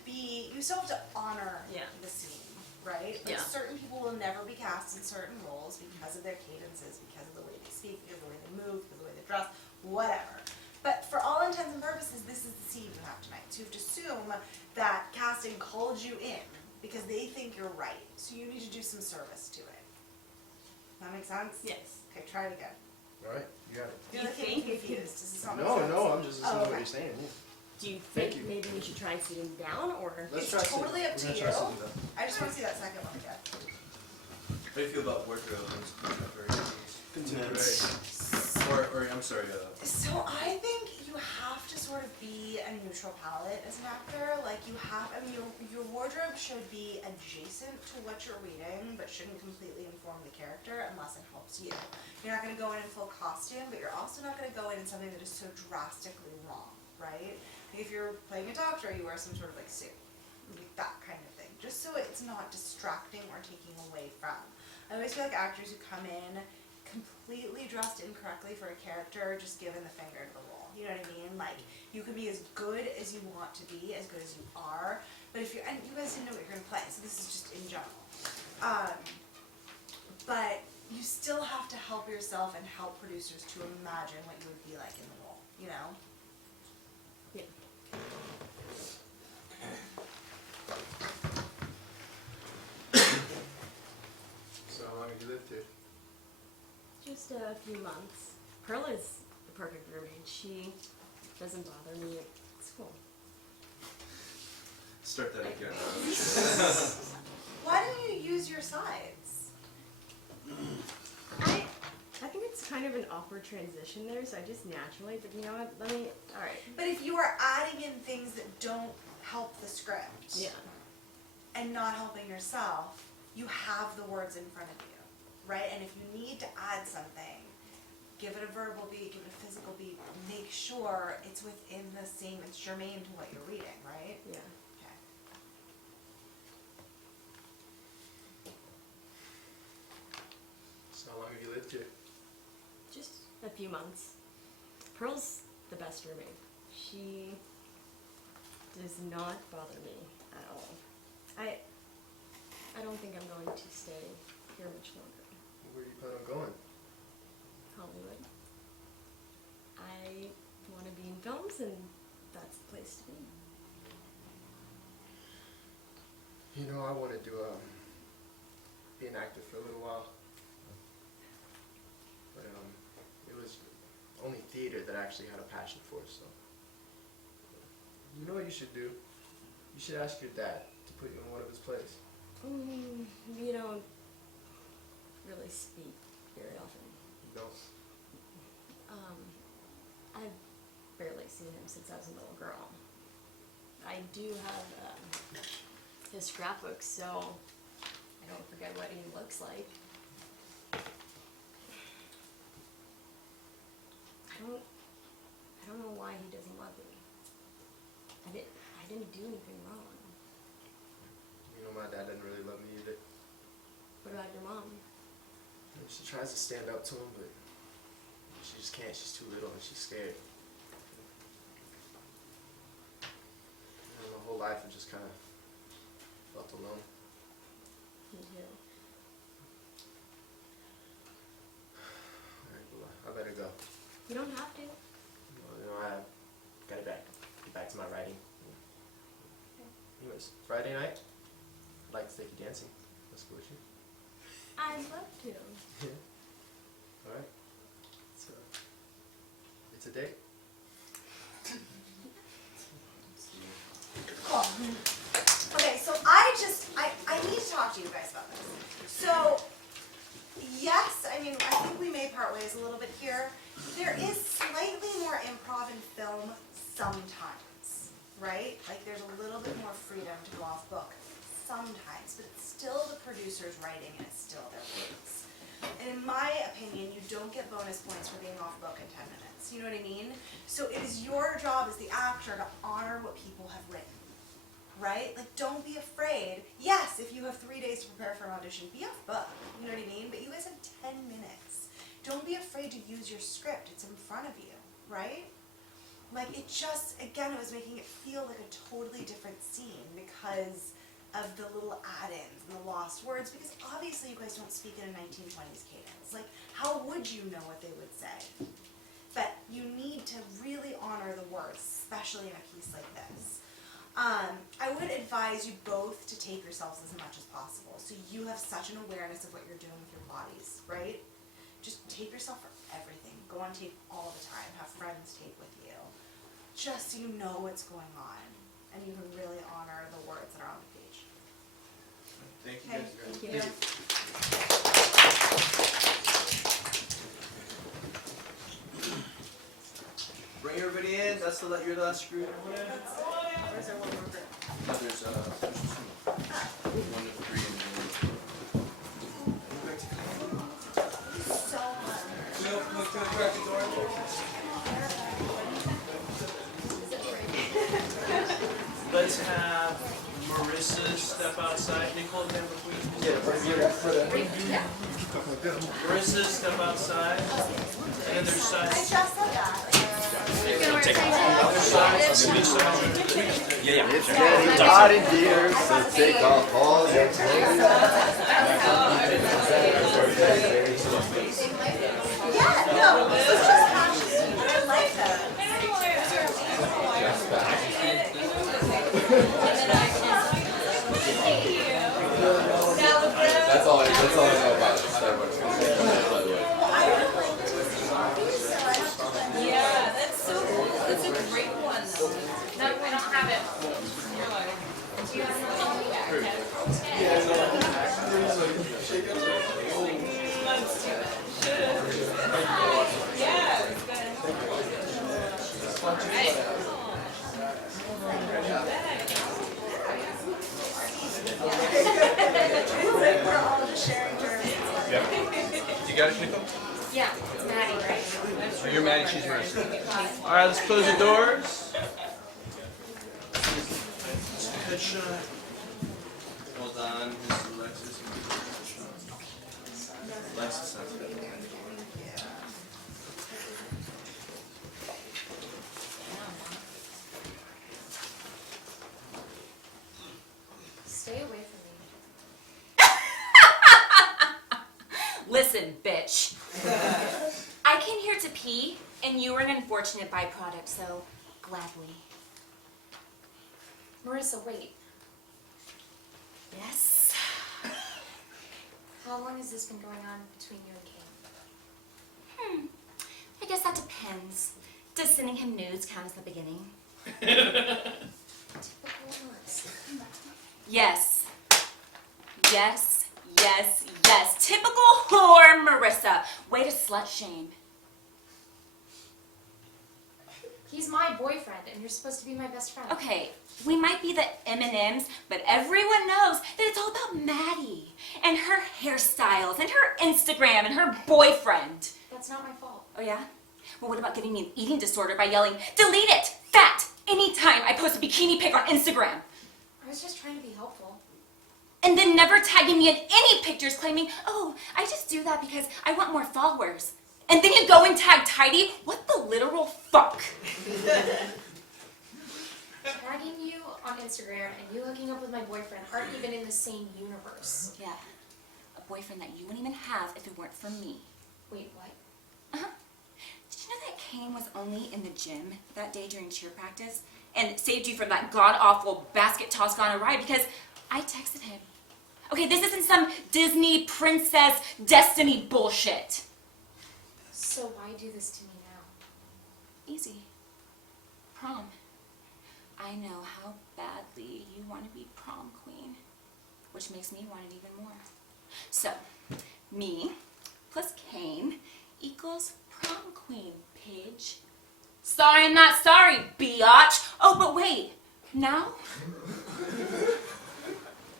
honor the scene, right? Like, Yeah. certain people will never be cast in certain roles because of their cadences, because of the way they speak, because of the way they move, because of the way they dress, whatever. But for all intents and purposes, this is the scene you have tonight. So you have to assume that casting called you in because they think you're right. So you need to do some service to it. That make sense? Yes. Okay, try it again. Alright, you got it. You're looking confused. Does this not make No, sense? no, I'm just listening to okay. what you're saying. Yeah. Do you Thank think you. maybe we should try sitting down, or? Let's It's try sitting. totally up to We're gonna you. try sitting down. I just want to see that second one again. How do you feel about wardrobe and contemporary movies? Contemporary. Or I'm sorry, So I think you have to sort of be a neutral palette as an actor. Like, you have, I mean, your wardrobe should be adjacent to what you're reading, but shouldn't completely inform the character unless it helps you. You're not going to go in full costume, but you're also not going to go in something that is so drastically wrong, right? Like, if you're playing a doctor, you wear some sort of like suit, like that kind of thing, just so it's not distracting or taking away from. I always feel like actors who come in completely dressed incorrectly for a character, just given the finger to the wall. You know what I mean? Like, you can be as good as you want to be, as good as you are, but if you're, and you guys didn't know what you're gonna play, so this is just in general. But you still have to help yourself and help producers to imagine what you would be like in the role, you know? Yeah. So how long have you lived here? Just a few months. Pearl is the perfect roommate. She doesn't bother me at school. start that again. Why don't you use your sides? I think it's kind of an awkward transition there, so I just naturally, but you know what, let me, alright. But if you are adding in things that don't help the script Yeah. and not helping yourself, you have the words in front of you, right? And if you need to add something, give it a verbal beat, give it a physical beat, make sure it's within the same, it's germane to what you're reading, right? Yeah. Okay. So how long have you lived here? Just a few months. Pearl's the best roommate. She does not bother me at all. I don't think I'm going to stay here much longer. Where do you plan on going? Hollywood. I want to be in films, and that's the place to be. You know, I wanted to be an actor for a little while. But it was only theater that I actually had a passion for, so. You know what you should do? You should ask your dad to put you in one of his plays. You don't really speak very often. You don't? I've barely seen him since I was a little girl. I do have his scrapbooks, so I don't forget what he looks like. I don't know why he doesn't love me. I didn't do anything wrong. You know, my dad didn't really love me either. What about your mom? She tries to stand up to him, but she just can't. She's too little and she's scared. You know, my whole life I just kind of felt alone. Me too. Alright, well, I better go. You don't have to. Well, you know, I gotta get back to my writing. Anyways, Friday night, I'd like to take you dancing. Let's go with you. I'd love to. Yeah. Alright. So, it's a date? Cool. Okay, so I need to talk to you guys about this. So, yes, I mean, I think we may part ways a little bit here. There is slightly more improv in film sometimes, right? Like there's a little bit more freedom to go off book sometimes, but it's still the producer's writing and it's still their voice. And in my opinion, you don't get bonus points for being off book in 10 minutes. You know what I mean? So it is your job as the actor to honor what people have written, right? Like don't be afraid. Yes, if you have 3 days to prepare for an audition, be off book. You know what I mean? But you guys have 10 minutes. Don't be afraid to use your script. It's in front of you, right? Like it just, again, it was making it feel like a totally different scene because of the little add-ins and the lost words, because obviously you guys don't speak in a 1920s cadence. Like, how would you know what they would say? But you need to really honor the words, especially in a piece like this. I would advise you both to take yourselves as much as possible, so you have such an awareness of what you're doing with your bodies, right? Just tape yourself for everything. Go on tape all the time. Have friends tape with you. Just so you know what's going on, and you can really honor the words that are on the page. Thank you Okay, guys. thank you. Bring everybody in. That's your last group. Where's our one more group? No, there's two. 1 to 3 and So much. Let's have Marissa step outside. Nicole, can we? Marissa step outside. And then there's I sides. just said that. Other sides. Switch sides. Yeah, sure. Getting hot in here, so take off all your clothes. Yeah, no, this is just passion. I like that. That's all I know about Starbucks. I don't like this coffee, so I have to like. Yeah, that's a great one though. No, we don't have it. Do you have something back? Let's do it. Yeah, it's good. Alright. We're all just sharing germs. You got it, Nicole? Yeah, Maddie, right? Oh, you're Maddie, she's Marissa. Alright, let's close the doors. Headshot. hold on. This is Alexis. Alexis sounds good. Stay away from me. Listen, bitch. I came here to pee, and you were an unfortunate byproduct, so gladly. Marissa, wait. this been going on between you and Kane? I guess that depends. Does sending him nudes count as the beginning? Typical Melissa. Yes. Yes, yes, yes. Typical whore Marissa. Way to slut shame. He's my boyfriend, and you're supposed to be my best friend. Okay, we might be the M&Ms, but everyone knows that it's all about Maddie and her hairstyles and her Instagram and her boyfriend. That's not my fault. Oh yeah? Well, what about giving me an eating disorder by yelling, delete it, fat, anytime I post a bikini pic on Instagram? I was just trying to be helpful. And then never tagging me in any pictures claiming, oh, I just do that because I want more followers. And then you go and tag Tidy? What the literal fuck? Tagging you on Instagram and you hooking up with my boyfriend aren't even in the same universe. Yeah, a boyfriend that you wouldn't even have if it weren't for me. Wait, what? Uh-huh. Did you know that Kane was only in the gym that day during cheer practice and saved you from that god-awful basket toss gone awry because I texted him. Okay, this isn't some Disney princess destiny bullshit. So why do this to me now? Easy. Prom. I know how badly you want to be prom queen, which makes me want it even more. So, me plus Kane equals prom queen, Paige. Sorry, I'm not sorry, biatch. Oh, but wait. Now,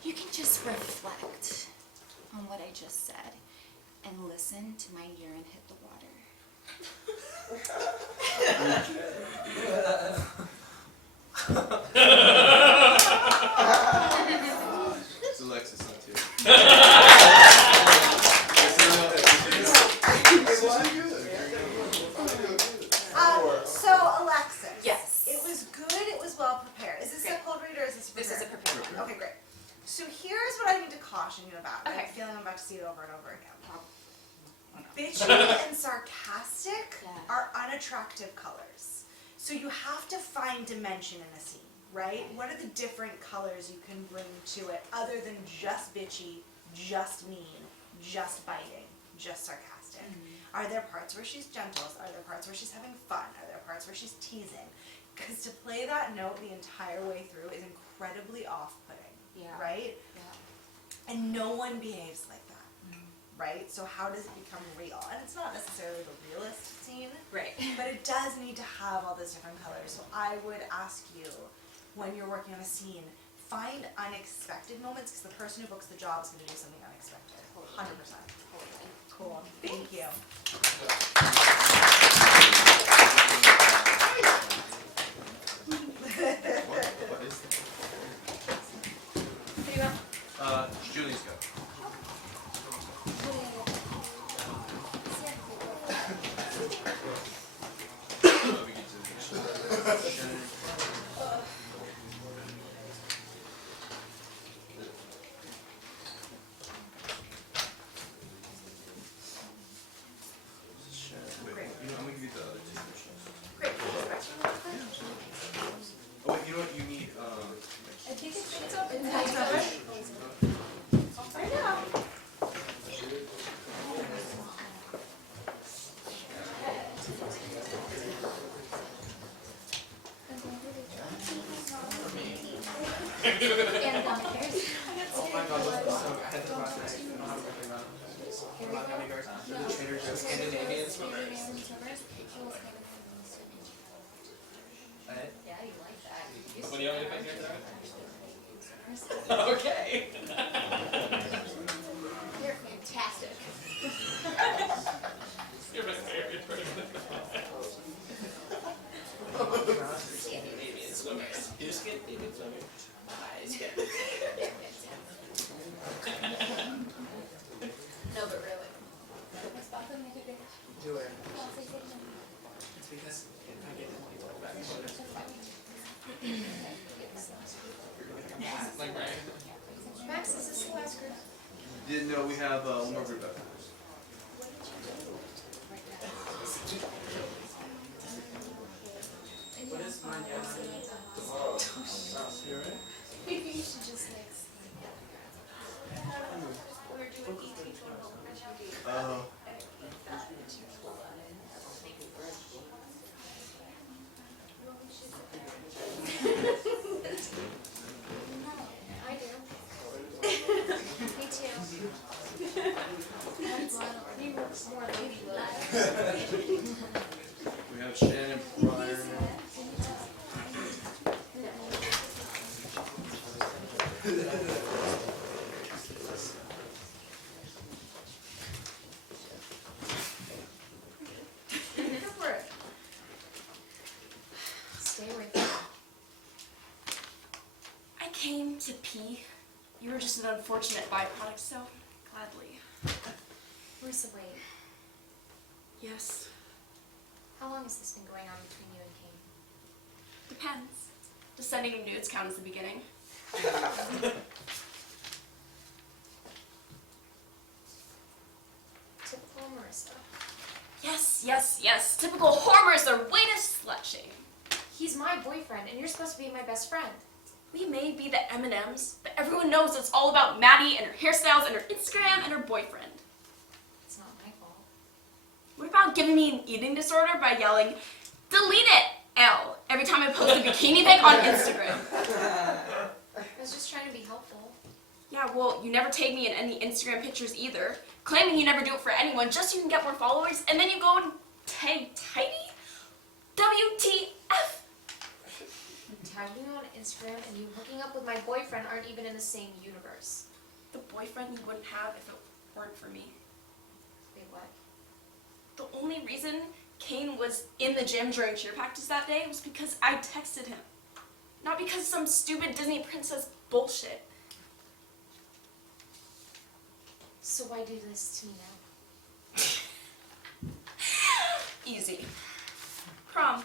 you can just reflect on what I just said and listen to my urine hit the water. It's Alexis, not you. So Alexis. Yes. It was good. It was well prepared. Is this a cold read or is this prepared? This is a prepared one. Okay, great. So here's what I need to caution you about. Okay. I'm feeling I'm about to see it over and over again. Bitchy and sarcastic Yeah. are unattractive colors. So you have to find dimension in a scene, right? What are the different colors you can bring to it other than just bitchy, just mean, just biting, just sarcastic? Are there parts where she's gentle? Are there parts where she's having fun? Are there parts where she's teasing? Because to play that note the entire way through is incredibly off-putting, Yeah. right? Yeah. And no one behaves like that. Right? So how does it become real? And it's not necessarily the realist scene, Right. but it does need to have all those different colors. So I would ask you, when you're working on a scene, find unexpected moments because the person who books the job is going to do something unexpected. 100%. Cool. Thank you. What is that? Who do you want? Julie's go. Wait, you know, I'm gonna give you the other two questions. Great. Oh wait, you know what, you need, I think it's open. I know. And here's Oh my god, this is so good. I had to watch that. I don't know how to recommend it. I'm not gonna go. The Trader Joe's Scandinavian swimmers. Yeah, you like that. What do you want me to pick here, Sarah? Okay. You're fantastic. You're my favorite person. Scandinavian swimmers. You're Scandinavian swimmers. No, but really. Do it. It's because I get people back. Like right. Max, is this the last group? didn't know we have one more group after this. What is mine? Tomorrow. You alright? Maybe you should just like. We're doing each one. We have Shannon Pryor now. Go for it. Stay away from me. I came to pee. You were just an unfortunate byproduct, so gladly. Marissa, wait. Yes. How long has this been going on between you and Kane? Depends. Does sending him nudes count as the beginning? Typical Marissa. Yes, yes, yes. Typical whoremers are way to slut shame. He's my boyfriend, and you're supposed to be my best friend. We may be the M&Ms, but everyone knows it's all about Maddie and her hairstyles and her Instagram and her boyfriend. It's not my fault. What about giving me an eating disorder by yelling, "Delete it, L," every time I post a bikini pic on Instagram? I was just trying to be helpful. Yeah, well, you never tag me in any Instagram pictures either, claiming you never do it for anyone just so you can get more followers, and then you go and tag Tidy? WTF? Tagging you on Instagram and you hooking up with my boyfriend aren't even in the same universe. The boyfriend you wouldn't have if it weren't for me. Wait, what? The only reason Kane was in the gym during cheer practice that day was because I texted him. Not because of some stupid Disney princess bullshit. So why do this to me now? Easy. Prom.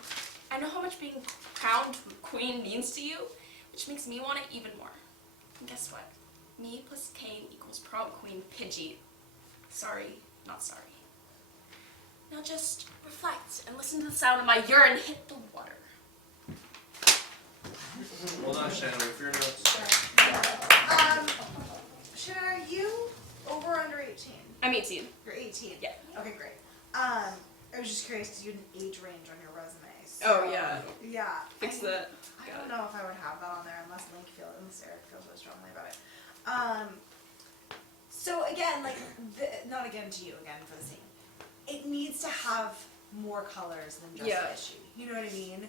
I know how much being crowned queen means to you, which makes me want it even more. And guess what? Me plus Kane equals prom queen Pidgey. Sorry, not sorry. Now just reflect and listen to the sound of my urine hit the water. Hold on, Shannon, wait for your notes. Shannon, are you over or under 18? I'm 18. You're 18? Yeah. Okay, great. I was just curious because you had an age range on your resume. So, Oh, yeah. Yeah. Fix that. I don't know if I would have that on there unless Eric feels so strongly about it. So again, like, not again to you, again for the scene. It needs to have more colors than just Yeah. issue. You know what I mean?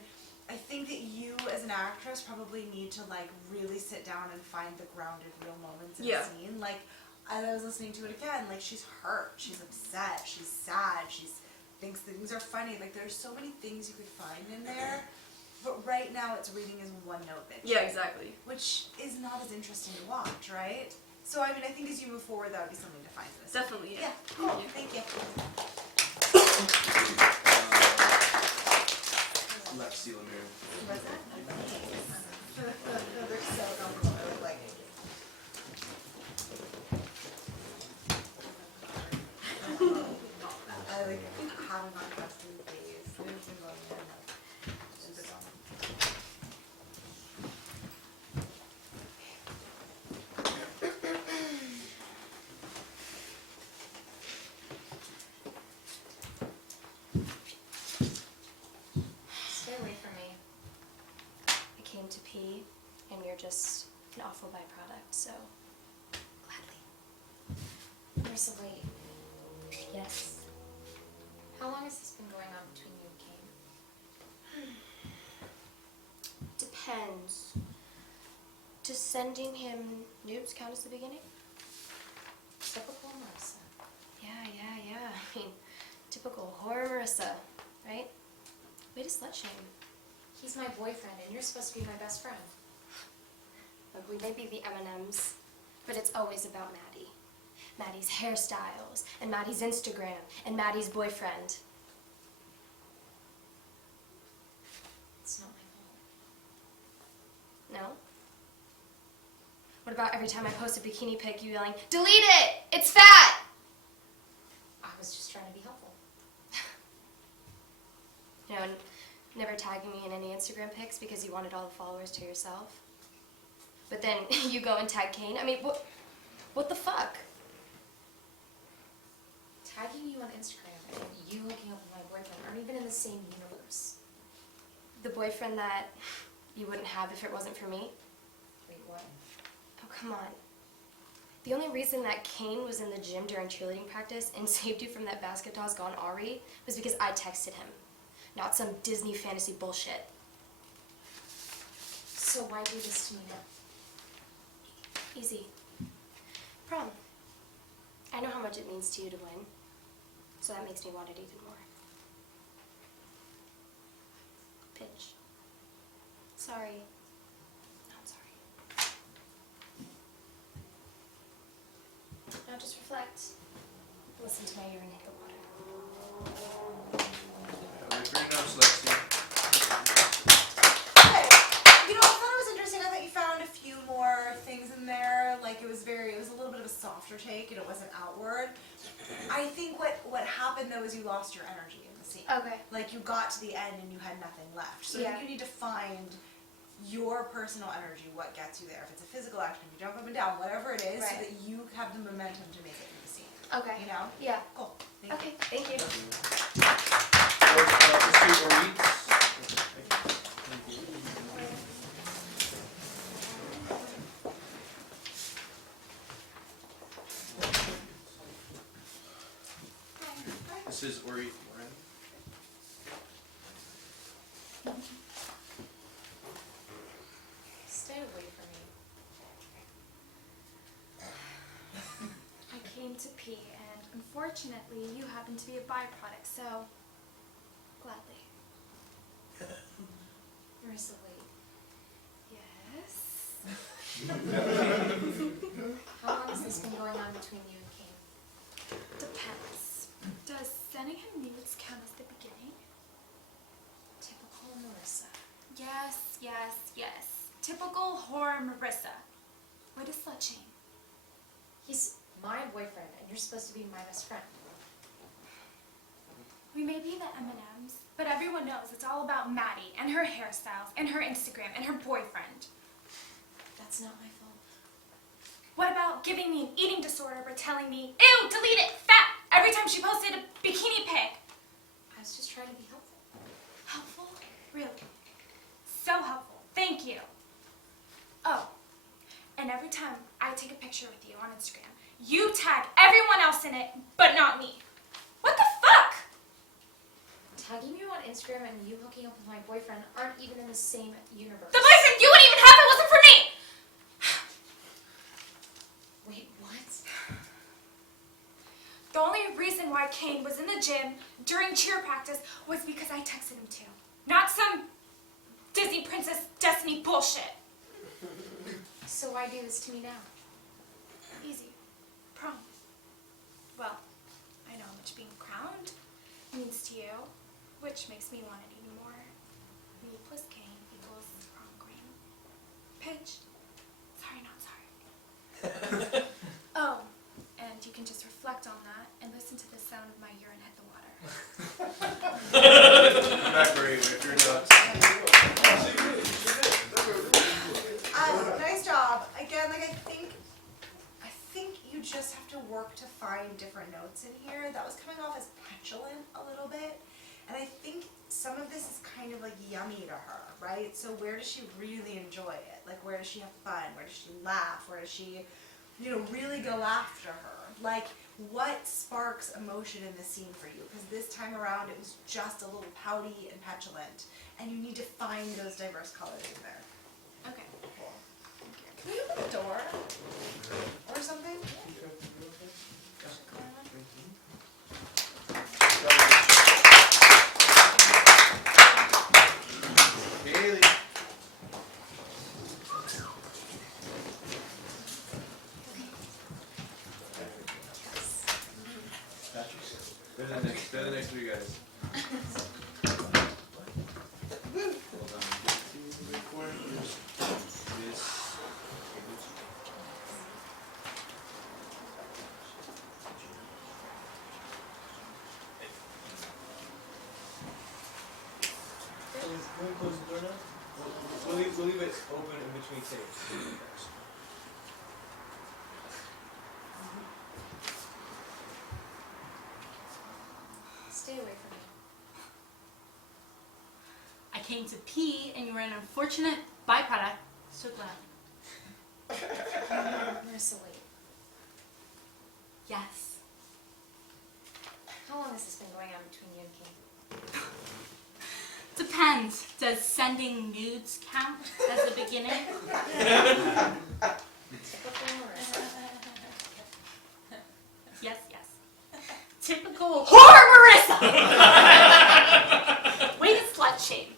I think that you as an actress probably need to like really sit down and find the grounded real moments in Yeah. the scene. Like, as I was listening to it again, like she's hurt, she's upset, she's sad, she's thinks things are funny. Like there's so many things you could find in there. But right now it's reading as one note bitch. Yeah, exactly. Which is not as interesting to watch, right? So I mean I think as you move forward that would be something to find in this. Definitely, yeah. Yeah, cool. Thank you. Lexi Lemire. What's that? They're so comfortable. Like I like haven't gone past 3 days. They've been going in like super dumb. Stay away from me. I came to pee, and you're just an awful byproduct, so gladly. Marissa, wait. Yes? How long has this been going on between you and Kane? Depends. Does sending him nudes count as the beginning? Typical Marissa. Yeah. I mean, typical horror Marissa, right? Way to slut shame. He's my boyfriend, and you're supposed to be my best friend. Look, we may be the M&Ms, but it's always about Maddie. Maddie's hairstyles, and Maddie's Instagram, and Maddie's boyfriend. It's not my fault. No? What about every time I post a bikini pic, you yelling, "Delete it! It's fat!" I was just trying to be helpful. You know, and never tagging me in any Instagram pics because you wanted all the followers to yourself. But then you go and tag Kane. I mean, what the fuck? Tagging you on Instagram and you hooking up with my boyfriend aren't even in the same universe. The boyfriend that you wouldn't have if it wasn't for me? Wait, what? Oh, come on. The only reason that Kane was in the gym during cheerleading practice and saved you from that basket toss gone Ari was because I texted him, not some Disney fantasy bullshit. So why do this to me now? Easy. Prom. I know how much it means to you to win, so that makes me want it even more. Pitch. Sorry. Not sorry. Now just reflect. Listen to my urine hit the water. Very nice, Lexi. Okay. You know, I thought it was interesting. I thought you found a few more things in there. Like it was a little bit of a softer take, and it wasn't outward. I think what happened though is you lost your energy in the scene. Okay. Like you got to the end and you had nothing left. So Yeah. you need to find your personal energy, what gets you there. If it's a physical action, if you jump up and down, whatever it is, so Right. that you have the momentum to make it through the scene. Okay. You know? Yeah. Cool. Thank Okay, thank you. This is Ori. Stay away from me. I came to pee, and unfortunately, you happen to be a byproduct, so gladly. Marissa, wait. Yes? How long has this been going on between you and Kane? Depends. Does sending him nudes count as the beginning? Typical Marissa. Yes, yes, yes. Typical horror Marissa. Way to slut shame. He's my boyfriend, and you're supposed to be my best friend. We may be the M&Ms, but everyone knows it's all about Maddie and her hairstyles and her Instagram and her boyfriend. That's not my fault. What about giving me an eating disorder by telling me, ew, delete it, fat, every time she posted a bikini pic? I was just trying to be helpful. Helpful? Really? So helpful. Thank you. Oh, and every time I take a picture with you on Instagram, you tag everyone else in it, but not me. What the fuck? Tagging you on Instagram and you hooking up with my boyfriend aren't even in the same universe. The boyfriend you wouldn't even have if it wasn't for me! Wait, what? The only reason why Kane was in the gym during cheer practice was because I texted him to. Not some Disney Princess Destiny bullshit. So why do this to me now? Easy. Prom. Well, I know how much being crowned means to you, which makes me want it even more. Me plus Kane equals prom queen. Pitch. Sorry, not sorry. Oh, and you can just reflect on that and listen to the sound of my urine hit the water. Back where you're nuts. Nice job. Again, like I think you just have to work to find different notes in here. That was coming off as petulant a little bit. And I think some of this is kind of like yummy to her, right? So where does she really enjoy it? Like where does she have fun? Where does she laugh? Where does she, really go after her? Like what sparks emotion in this scene for you? Because this time around it was just a little pouty and petulant. And you need to find those diverse colors in there. Okay. Cool. Can we open the door? Or something? Haley. They're the next three guys. Hold on. This. Can we close the door now? We'll leave it open in between takes. Stay away from me. I came to pee, and you were an unfortunate byproduct. So glad. Marissa, wait. Yes. How long has this been going on between you and King? Depends. Does sending nudes count as the beginning? Yes, yes. Typical whore Marissa! Way to slut shame.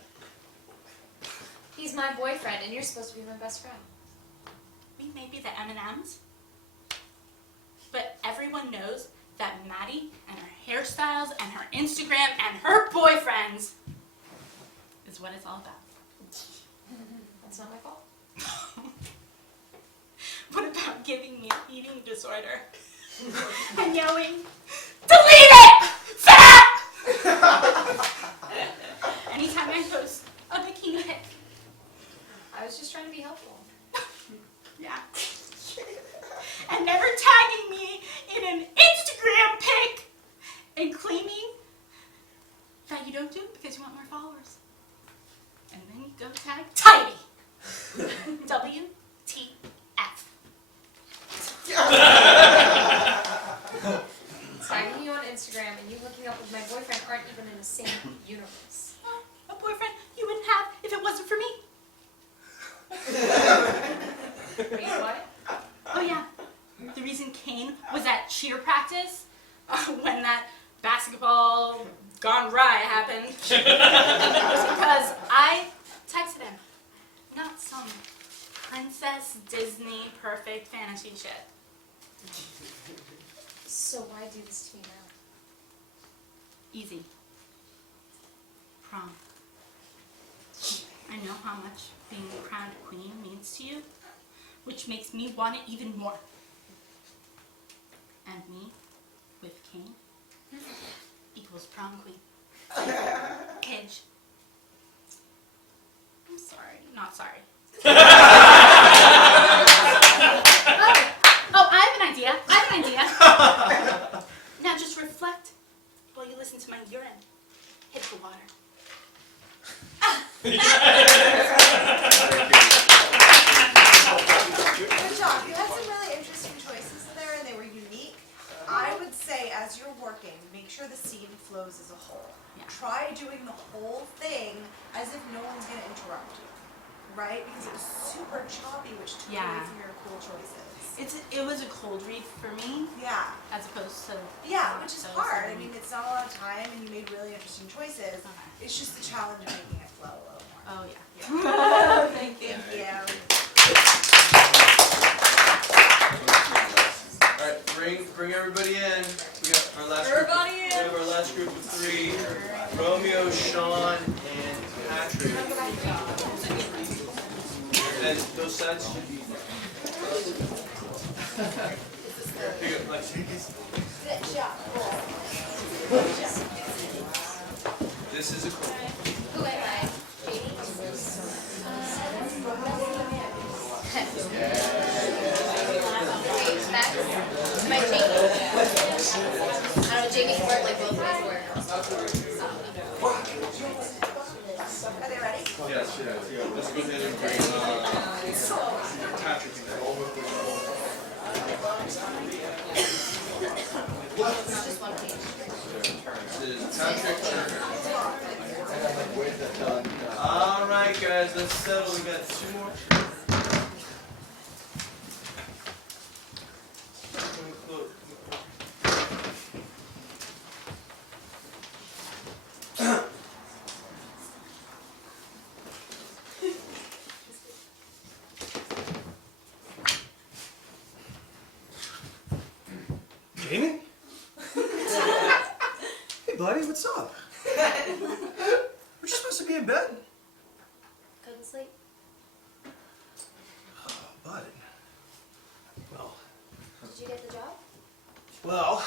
He's my boyfriend, and you're supposed to be my best friend. We may be the M&Ms, but everyone knows that Maddie and her hairstyles and her Instagram and her boyfriends is what it's all about. That's not my fault. What about giving me an eating disorder and yelling, "Delete it! Fat!" Anytime I post a bikini pic. I was just trying to be helpful. Yeah. And never tagging me in an Instagram pic and claiming that you don't do it because you want more followers. And then you go tag Tidy. WTF. Tagging you on Instagram and you hooking up with my boyfriend aren't even in the same universe. A boyfriend you wouldn't have if it wasn't for me. Wait, what? Oh yeah, the reason Kane was at cheer practice when that basketball gone awry happened was because I texted him, not some Princess Disney perfect fantasy shit. So why do this to me now? Easy. Prom. I know how much being crowned queen means to you, which makes me want it even more. And me, with King, equals prom queen. Kidge. I'm sorry. Not sorry. Oh, I have an idea. Now just reflect while you listen to my urine hit the water. Good job. You had some really interesting choices there, and they were unique. I would say, as you're working, make sure the scene flows as a whole. Yeah. Try doing the whole thing as if no one's going to interrupt you, right? Because it was super choppy, which took away from your cool choices. It was a cold read for me, Yeah. as opposed to Which is hard. I mean, it's not a lot of time, and you made really interesting choices. It's just the challenge of making it flow a little more. Oh yeah. Thank you. All right, bring everybody in. We got our last group. We have our last group of 3: Romeo, Sean, and Patrick. And those sides should be. Here you go, Lexi. This is a cool. Who am I? Jamie? Wait, Max? Am I Jamie? I don't know, Jamie can work like both ways work. Are they ready? Yes, let's go ahead and bring Patrick in there. Just one page. This is Patrick Turner. All right, guys, let's settle. We got 2 more. Jamie? Hey, buddy, what's up? We're just supposed to be in bed. Couldn't sleep. Oh, bud. Well, Did you get the job? well,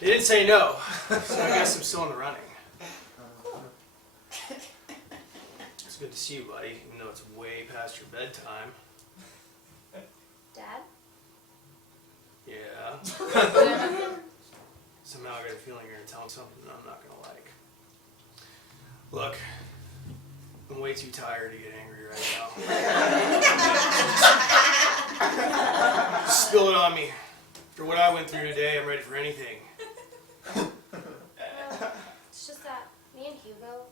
they didn't say no, so I guess I'm still in the running. It's good to see you, buddy, even though it's way past your bedtime. Dad? Yeah. Somehow I got a feeling you're gonna tell him something that I'm not gonna like. Look, I'm way too tired to get angry right now. Just spill it on me. For what I went through today, I'm ready for anything. It's just that me and Hugo,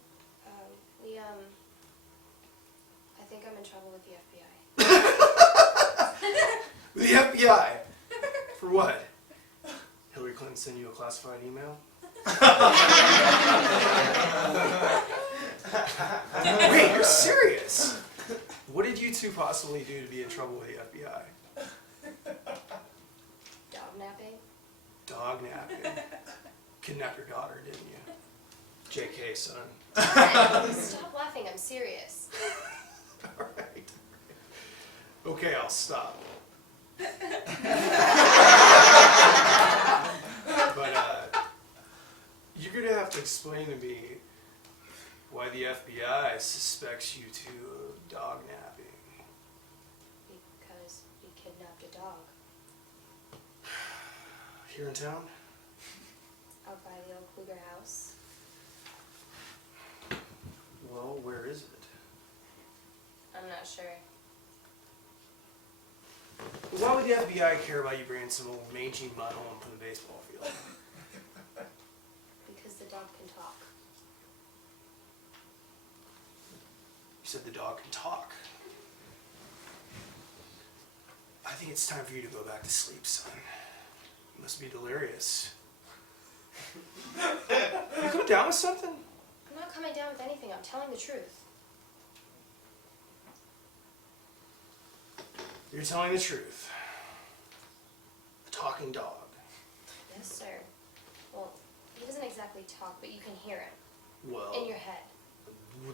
I think I'm in trouble with the FBI. With the FBI? For what? Hillary Clinton sent you a classified email? Wait, you're serious? What did you two possibly do to be in trouble with the FBI? Dog napping? Dog napping. Kidnapped your daughter, didn't you? JK, son. Stop laughing, I'm serious. Alright. Okay, I'll stop. But, you're gonna have to explain to me why the FBI suspects you two of dog napping. Because you kidnapped a dog Here in town? out by the old Kluger house. Well, where is it? I'm not sure. Why would the FBI care about you bringing some old mangy mutt home from the baseball field? Because the dog can talk. You said the dog can talk. I think it's time for you to go back to sleep, son. You must be delirious. You come down with something? I'm not coming down with anything, I'm telling the truth. You're telling the truth. A talking dog. Yes, sir. Well, he doesn't exactly talk, but you can hear him. Well, In your head.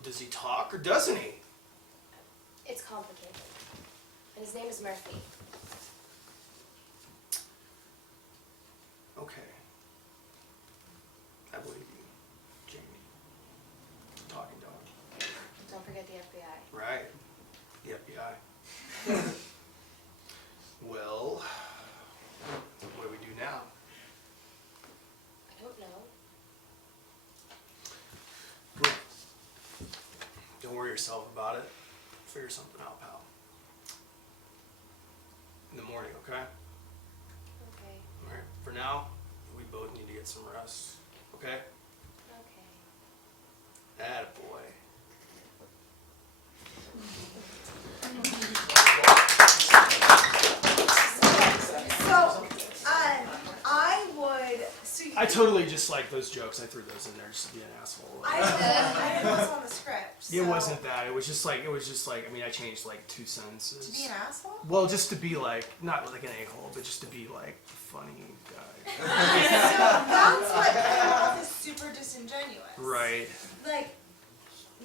does he talk or doesn't he? It's complicated. And his name is Murphy. Okay. I believe you, Jamie. Talking dog. Don't forget the FBI. Right. The FBI. Well, what do we do now? I don't know. Good. Don't worry yourself about it. Figure something out, pal. In the morning, okay? Okay. Alright. For now, we both need to get some rest. Okay? Okay. Attaboy. I totally just like those jokes. I threw those in there just to be an asshole. I didn't know what's on the script. It so- wasn't that. It was just like, I mean, I changed like 2 sentences. To be an asshole? Well, just to be like, not like an a-hole, but just to be like a funny guy. So that's what came off as super disingenuous. Right. Like,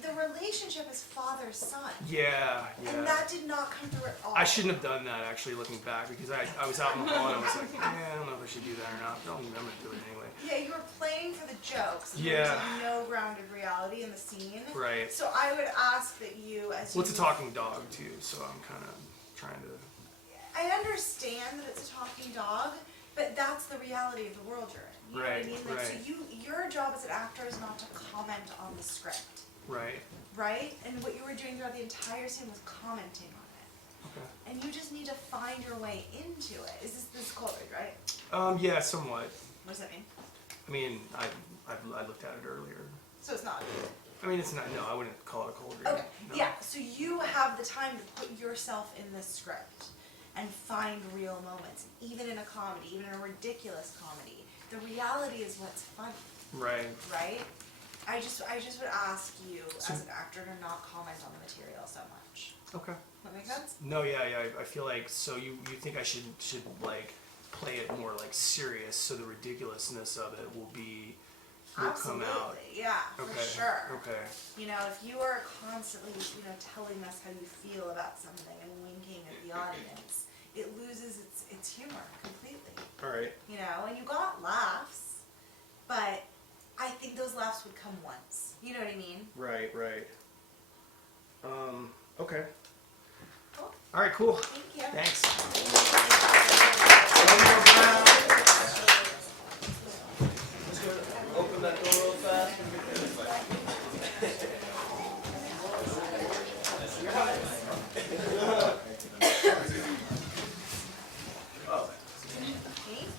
the relationship is father-son. Yeah, And yeah. that did not come through at all. I shouldn't have done that actually looking back because I was out in the hall and I was like, I don't know if I should do that or not. I'm gonna do it anyway. Yeah, you were playing for the jokes. And Yeah. There was no grounded reality in the scene. Right. So I would ask that you, as Well, it's a you... talking dog too, so I'm kind of trying to. I understand that it's a talking dog, but that's the reality of the world you're in. You know Right, what I mean? Like, right. So your job as an actor is not to comment on the script, Right. right? And what you were doing throughout the entire scene was commenting on it. Okay. And you just need to find your way into it. This is Coleridge, right? Yeah, somewhat. What does that mean? I mean, I looked at it earlier. So it's not. I mean, it's not. No, I wouldn't call it a cold read. Okay. No. Yeah. So you have the time to put yourself in this script and find real moments, even in a comedy, even in a ridiculous comedy. The reality is what's funny, Right. right? I just would ask you So- as an actor to not comment on the material so much. Okay. That make sense? No, yeah. I feel like so you think I should like play it more like serious, so the ridiculousness of it will come out. Absolutely. Yeah, for Okay. sure. Okay. You know, if you are constantly, telling us how you feel about something and winking at the audience, it loses its humor completely. All right. You know, and you got laughs, but I think those laughs would come once. You know what I mean? Right. Okay. Cool. All right. Cool. Thank you. Thanks. Open that door real fast. Thank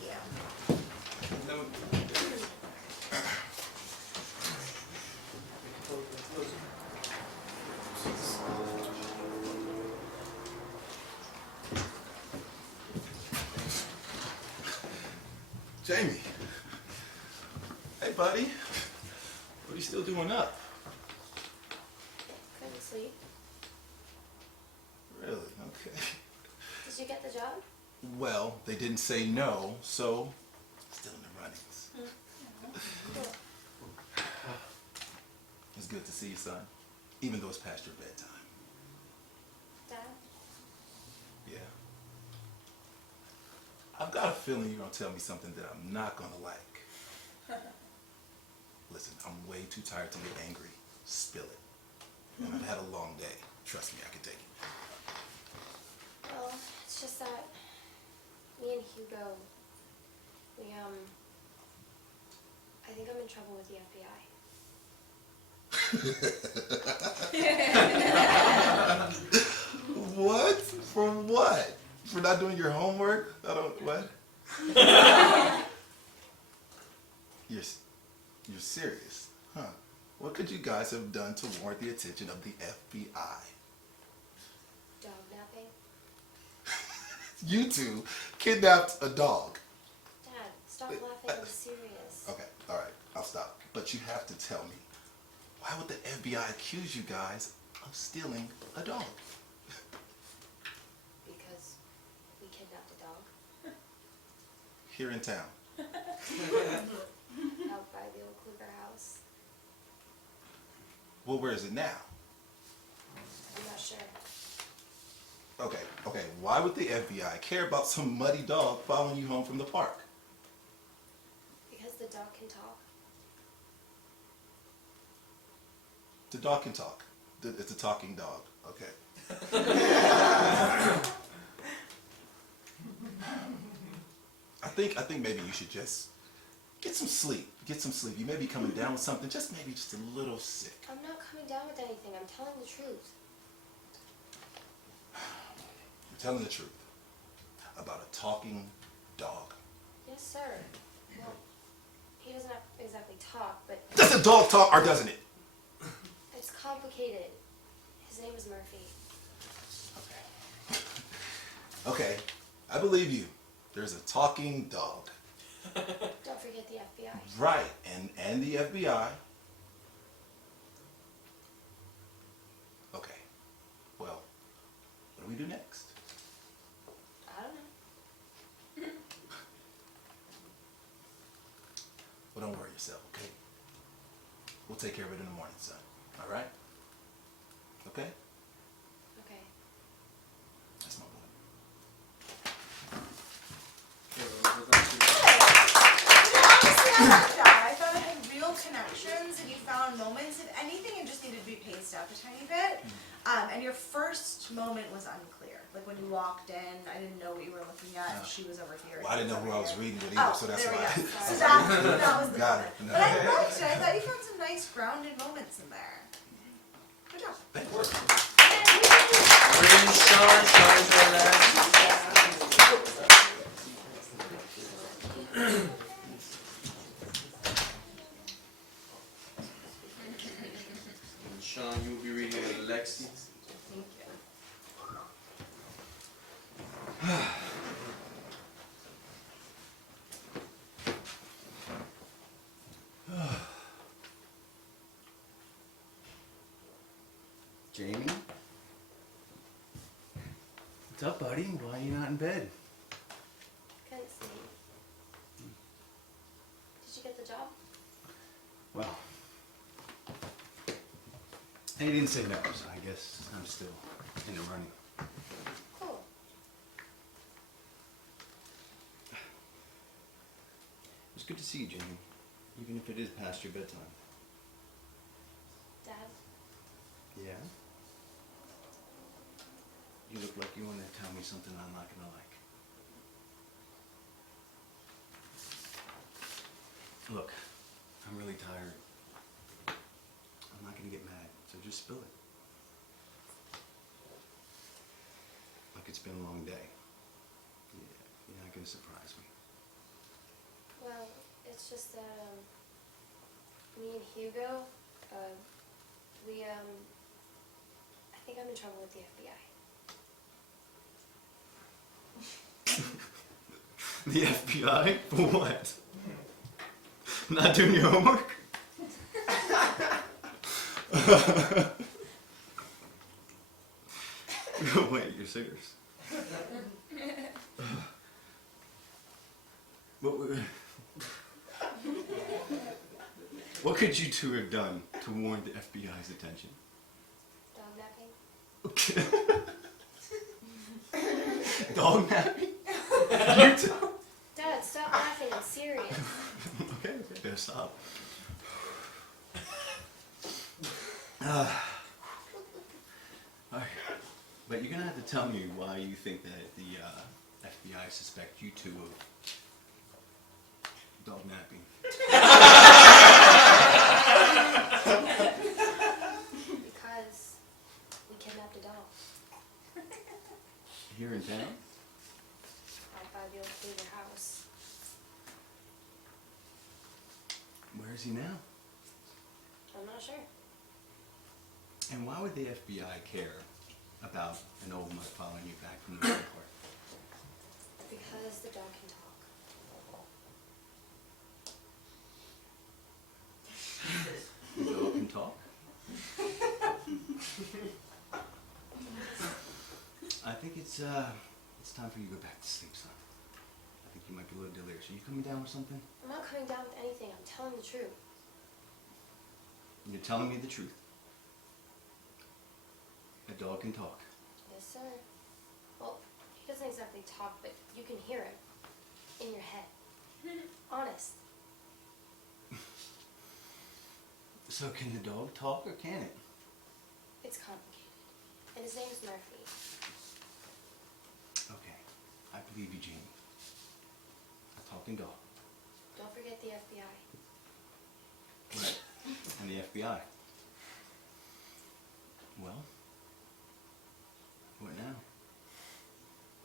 Jamie. Hey, buddy. What are you still doing up? Couldn't sleep. Really? Okay. Did you get the job? Well, they didn't say no, so still in the runnings. Cool. It's good to see you, son. Even though it's past your bedtime. Dad? Yeah. I've got a feeling you're gonna tell me something that I'm not gonna like. Listen, I'm way too tired to get angry. Spill it. And I've had a long day. Trust me, I can take it. Well, it's just that me and Hugo, I think I'm in trouble with the FBI. What? For what? For not doing your homework? I don't, what? You're serious, huh? What could you guys have done to warrant the attention of the FBI? Dog napping? You two kidnapped a dog. Dad, stop laughing, I'm serious. Okay, all right, I'll stop. But you have to tell me, why would the FBI accuse you guys of stealing a dog? Because we kidnapped a dog. Here in town. Out by the old Kluger house. Well, where is it now? I'm not sure. Okay, why would the FBI care about some muddy dog following you home from the park? Because the dog can talk. The dog can talk. It's a talking dog, okay. I think maybe you should just get some sleep. Get some sleep. You may be coming down with something, maybe just a little sick. I'm not coming down with anything, I'm telling the truth. You're telling the truth about a talking dog. Yes, sir. Well, he doesn't exactly talk, but Does a dog talk or doesn't it? it's complicated. His name is Murphy. Okay, I believe you. There's a talking dog. Don't forget the FBI. Right, and the FBI. Okay, well, what do we do next? I don't know. Well, don't worry yourself, okay? We'll take care of it in the morning, son. All right? Okay? Okay. That's my boy. I like that. I thought it had real connections and you found moments. If anything, it just needed to be paced up a tiny bit. And your first moment was unclear. Like when you walked in, I didn't know what you were looking at. She was over here. Well, I didn't know who I was reading with Oh, either, so that's there we why. go. So that was the Got moment. it. But I liked it. I thought you found some nice grounded moments in there. Good job. Thank you. Bring Sean for that. And Sean, you will be reading with Lexi. Thank Jamie? What's up, buddy? Why are you not in bed? Couldn't sleep. Did you get the job? Well, he didn't say no, so I guess I'm still in the running. Cool. It's good to see you, Jamie, even if it is past your bedtime. Dad? Yeah? You look like you want to tell me something I'm not gonna like. Look, I'm really tired. I'm not gonna get mad, so just spill it. Like it's been a long day. Yeah, you're not gonna surprise me. Well, it's just that, me and Hugo, I think I'm in trouble with the FBI. The The FBI? For what? Not doing your homework? Wait, you're serious? What could you two have done to warrant the FBI's attention? Dog napping? Dog napping? You two? Dad, stop laughing. I'm serious. Okay, yeah, stop. Alright. But you're gonna have to tell me why you think that the FBI suspect you two of dog napping. Because we kidnapped a dog. Here in town? Our 5-year-old leave their house. Where is he now? I'm not sure. And why would the FBI care about an old mutt following you back from the airport? Because the dog can talk. The dog can talk? I think it's time for you to go back to sleep, son. I think you might be a little delirious. Are you coming down with something? I'm not coming down with anything. I'm telling the truth. You're telling me the truth. A dog can talk. Yes, sir. Well, he doesn't exactly talk, but you can hear him. In your head. Honest. So can the dog talk or can it? It's complicated. And his name's Murphy. Okay, I believe you, Jeannie. A talking dog. Don't forget the FBI. Right. And the FBI. Well, what now?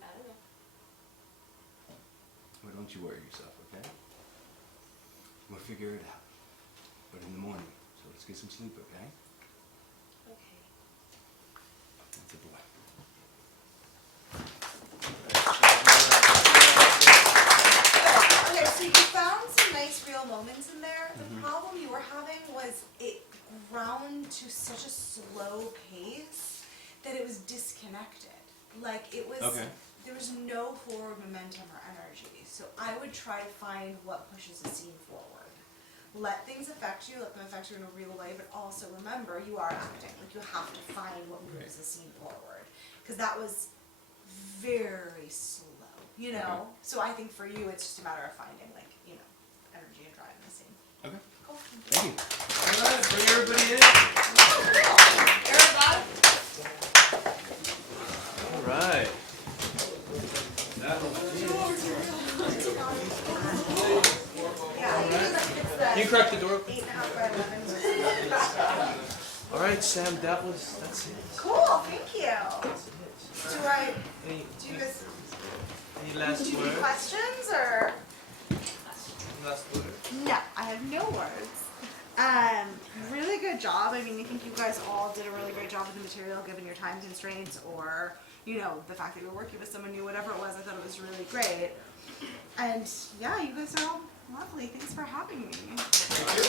I don't know. Well, don't you worry yourself, okay? We'll figure it out. But in the morning, so let's get some sleep, okay? Okay. That's a boy. Okay, so you found some nice real moments in there. The problem you were having was it ground to such a slow pace that it was disconnected. Like it was, there was no forward momentum or energy. So I would try to find what pushes a scene forward. Let things affect you, let them affect you in a real way, but also remember you are acting. Like you have to find what moves the scene forward. Because that was very slow, you know? So I think for you it's just a matter of finding like, you know, energy and drive in the scene. Okay. Cool. Thank you. Alright, bring everybody in. Everybody? Alright. Can you crack the door open? 8.5 by 11. Alright, Sam, that's it. Cool, thank you. That's it. Do I, Any, do you guys, any last do you have words? any questions or? Last words? No, I have no words. Really good job. I mean, I think you guys all did a really great job with the material given your time constraints or, you know, the fact that you were working with someone new, whatever it was, I thought it was really great. And yeah, you guys are all lovely. Thanks for having me. Thank you.